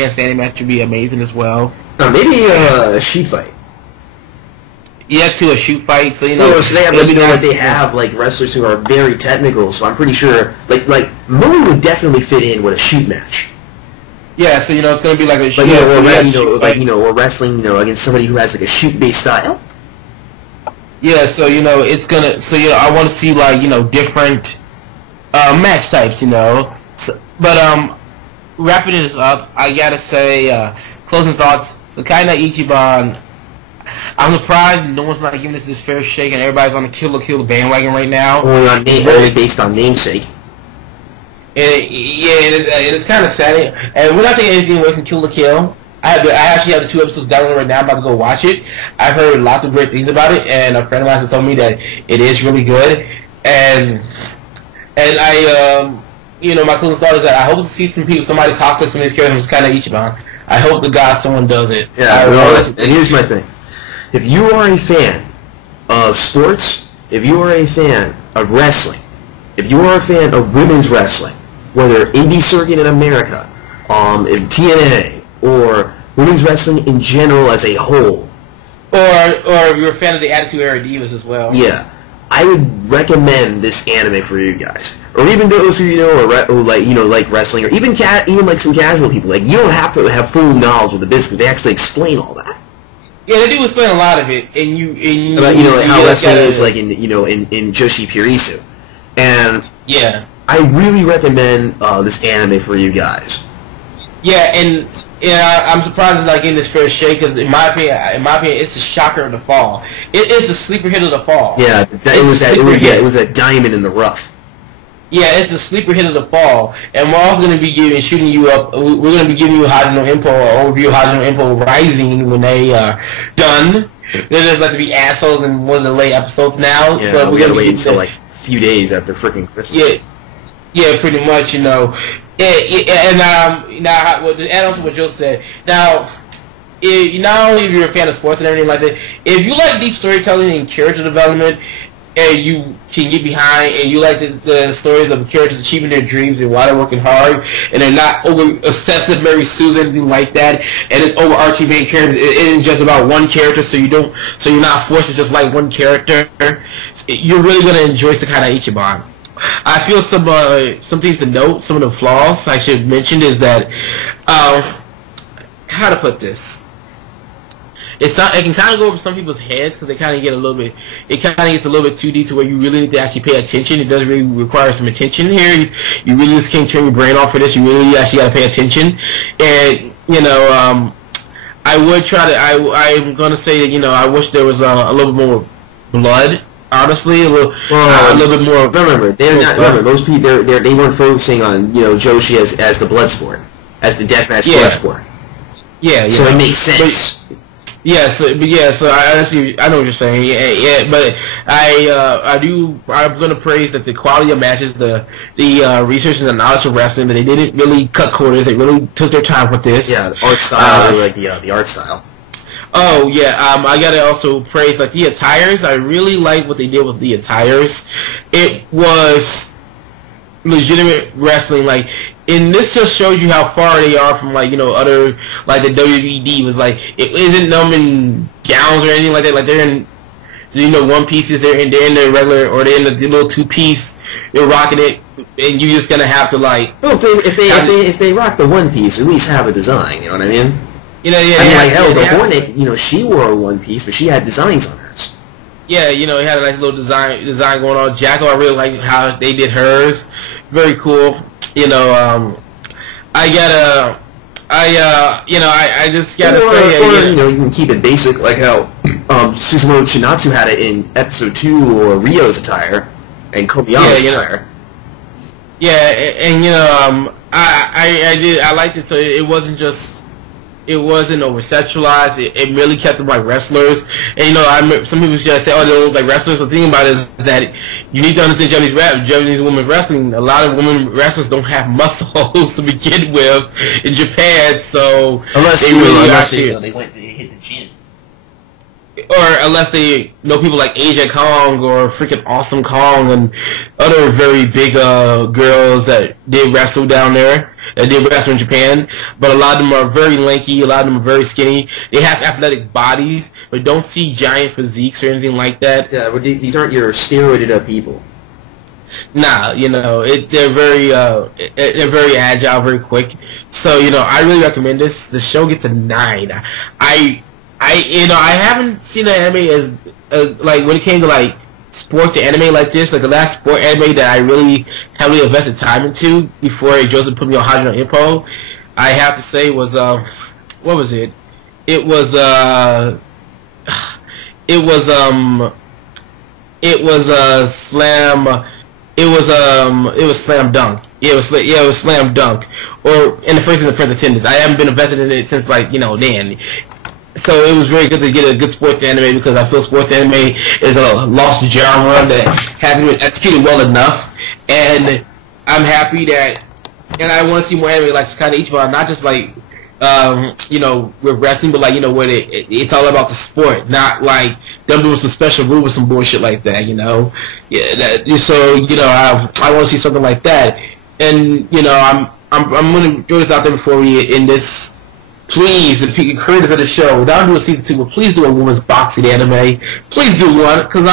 standing match would be amazing as well. Maybe a shoot fight. Yeah, to a shoot fight. So, you know, so they have like wrestlers who are very technical. So I'm pretty sure like Mo would definitely fit in with a shoot match. Yeah, so, you know, it's gonna be like a shoot. Or wrestling, you know, against somebody who has like a shoot based style. Yeah, so, you know, it's gonna. So, you know, I want to see, like, you know, different match types, you know. So, but wrapping this up, I gotta say, closing thoughts. Sekai De Ichiban. I'm surprised no one's not giving this fair shake, and everybody's on the Kill la Kill bandwagon right now. Only based on namesake. It's kind of sad. And we're not taking anything away from Kill la Kill. I actually have the 2 episodes downloaded right now. I'm about to go watch it. I've heard lots of great things about it, and a friend of mine has told me that it is really good. And I, you know, my closing thought is that I hope to see somebody cosplay some of these characters from Sekai De Ichiban. I hope to God someone does it. Yeah, and here's my thing. If you are a fan of sports, if you are a fan of wrestling, if you are a fan of women's wrestling, whether indie circuit in America, in TNA, or women's wrestling in general as a whole, or you're a fan of the Attitude Era Divas as well, yeah, I would recommend this anime for you guys. Or even those who, you know, or like wrestling, or even like some casual people. Like, you don't have to have full knowledge of the business. They actually explain all that. Yeah, they do explain a lot of it, and how wrestling is like in Joshi Purisu, and yeah, I really recommend this anime for you guys. Yeah, and I'm surprised it's not getting this fair shake, because in my opinion, it's the shocker of the fall. It is the sleeper hit of the fall. Yeah, it was that diamond in the rough. Yeah, it's the sleeper hit of the fall, and we're also going to be shooting you up. We're going to be giving you Hajino Impo, or overview of Hajino Impo Rising when they are done. They're just like to be assholes in one of the late episodes now. Yeah, but we got to wait until like a few days after freaking Christmas. Yeah, pretty much. You know, and now to add on to what Joe said, now. Not only if you're a fan of sports and everything like that, if you like deep storytelling and character development, and you can get behind, and you like the stories of characters achieving their dreams and why they're working hard, and they're not over obsessive Mary Sue's or anything like that, and it's overarching main characters. It isn't just about one character, so you're not forced to just like one character. You're really gonna enjoy Sekai De Ichiban. I feel some things to note. Some of the flaws I should mention is that how to put this. It can kind of go over some people's heads, because they kind of get it kind of gets a little bit too deep to where you really need to actually pay attention. It does really require some attention here. You really just can't turn your brain off for this. You really actually got to pay attention. And, you know, I would try to, I'm going to say that, you know, I wish there was a little bit more blood, honestly. A little bit more. Remember, most people, they weren't focusing on, you know, Joshi as the blood sport, as the deathmatch blood sport. Yeah, so it makes sense. So I honestly, I know what you're saying. But I'm gonna praise that the quality of matches, the research and the knowledge of wrestling, that they didn't really cut corners. They really took their time with this. Yeah, the art style, like the art style. Oh yeah, I gotta also praise like the attires. I really like what they did with the attires. It was legitimate wrestling, like. And this just shows you how far they are from, like, you know, other, like, the WWE divas. Like, it isn't them in gowns or anything like that. Like, they're in, you know, one pieces. They're in their regular, or they're in the little 2-piece. They're rocking it, and you're just gonna have to, like. Well, if they rock the one piece, at least have a design. You know what I mean? You know, yeah. I mean, like, hell, the Hornet, you know, she wore a one piece, but she had designs on hers. Yeah, you know, it had a nice little design going on. Jacko, I really like how they did hers. Very cool. You know, I just gotta say, you know, you can keep it basic, like how Susumu Chinatsu had it in episode 2, or Ryo's attire, and Kobayama's attire. Yeah, and you know, I liked it. So it wasn't over sexualized. It really kept them like wrestlers. And you know, some people just say, "Oh, they don't look like wrestlers." The thing about it is that you need to understand Japanese women wrestling. A lot of women wrestlers don't have muscles to begin with in Japan, so unless they hit the gym. Or unless they know people like Asia Kong or freaking Awesome Kong and other very big girls that did wrestle down there, that did wrestle in Japan. But a lot of them are very lanky, a lot of them are very skinny. They have athletic bodies, but don't see giant physiques or anything like that. Yeah, but these aren't your steroided up people. Nah, you know, they're very agile, very quick. So, you know, I really recommend this. The show gets a 9. I haven't seen an anime as like when it came to like sports anime like this. Like the last sport anime that I really heavily invested time into before Joseph put me on Hajime no Ippo, I have to say was what was it? It was Slam Dunk. Yeah, it was Slam Dunk. Or in the first and the Prince Attendance. I haven't been invested in it since like, you know, then. So it was very good to get a good sports anime because I feel sports anime is a lost genre that hasn't been executed well enough. And I'm happy that, and I want to see more anime like Sekai De Ichiban, not just like, you know, with wrestling, but like, you know, where it's all about the sport, not like them doing some special move or some bullshit like that, you know. Yeah, so, you know, I want to see something like that. And, you know, I'm going to throw this out there before we end this. Please, if you creators of the show, without doing season 2, but please do a women's boxing anime. Please do one, because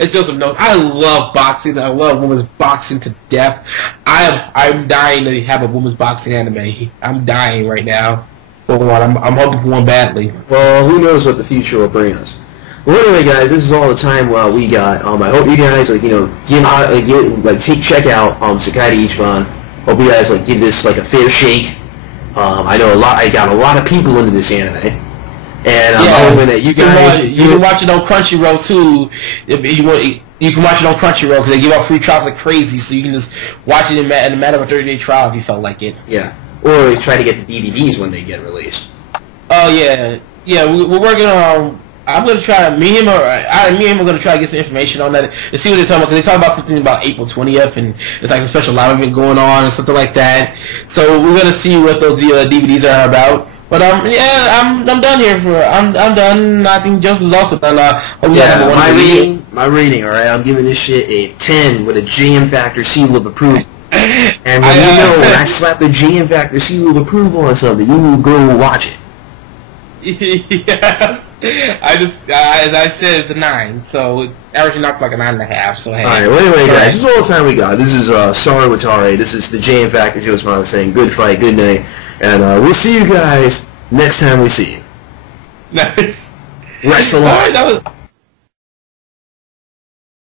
as Joseph knows, I love boxing. I love women's boxing to death. I'm dying to have a women's boxing anime. I'm dying right now for one. I'm hoping for one badly. Well, who knows what the future will bring us. Well, anyway, guys, this is all the time we got. I hope you guys check out Sekai De Ichiban. Hope you guys give this a fair shake. I got a lot of people into this anime, and I'm hoping that you guys... You can watch it on Crunchyroll, too. You can watch it on Crunchyroll, because they give out free trials like crazy, so you can just watch it in a matter of a 30-day trial if you felt like it. Yeah. Or try to get the DVDs when they get released. Oh, yeah. Yeah, we're working on... I'm going to try, me and him are going to try to get some information on that and see what they're talking about, because they talk about something about April 20th, and it's like a special live event going on and something like that. So we're going to see what those DVDs are about. But yeah, I'm done here. I'm done. I think Joseph's also done. My rating, all right. I'm giving this shit a 10 with a JM Factor seal of approval. And when when I slap the JM Factor seal of approval on something, you go watch it. Yes. As I said, it's a 9, so it's averaging out to like a 9.5. So hey. All right. Well, anyway, guys, this is all the time we got. This is Sarugetchu. This is the JM Factor. Joe Smiley saying good fight, good night, and we'll see you guys next time we see you. Nice. Wrestle on.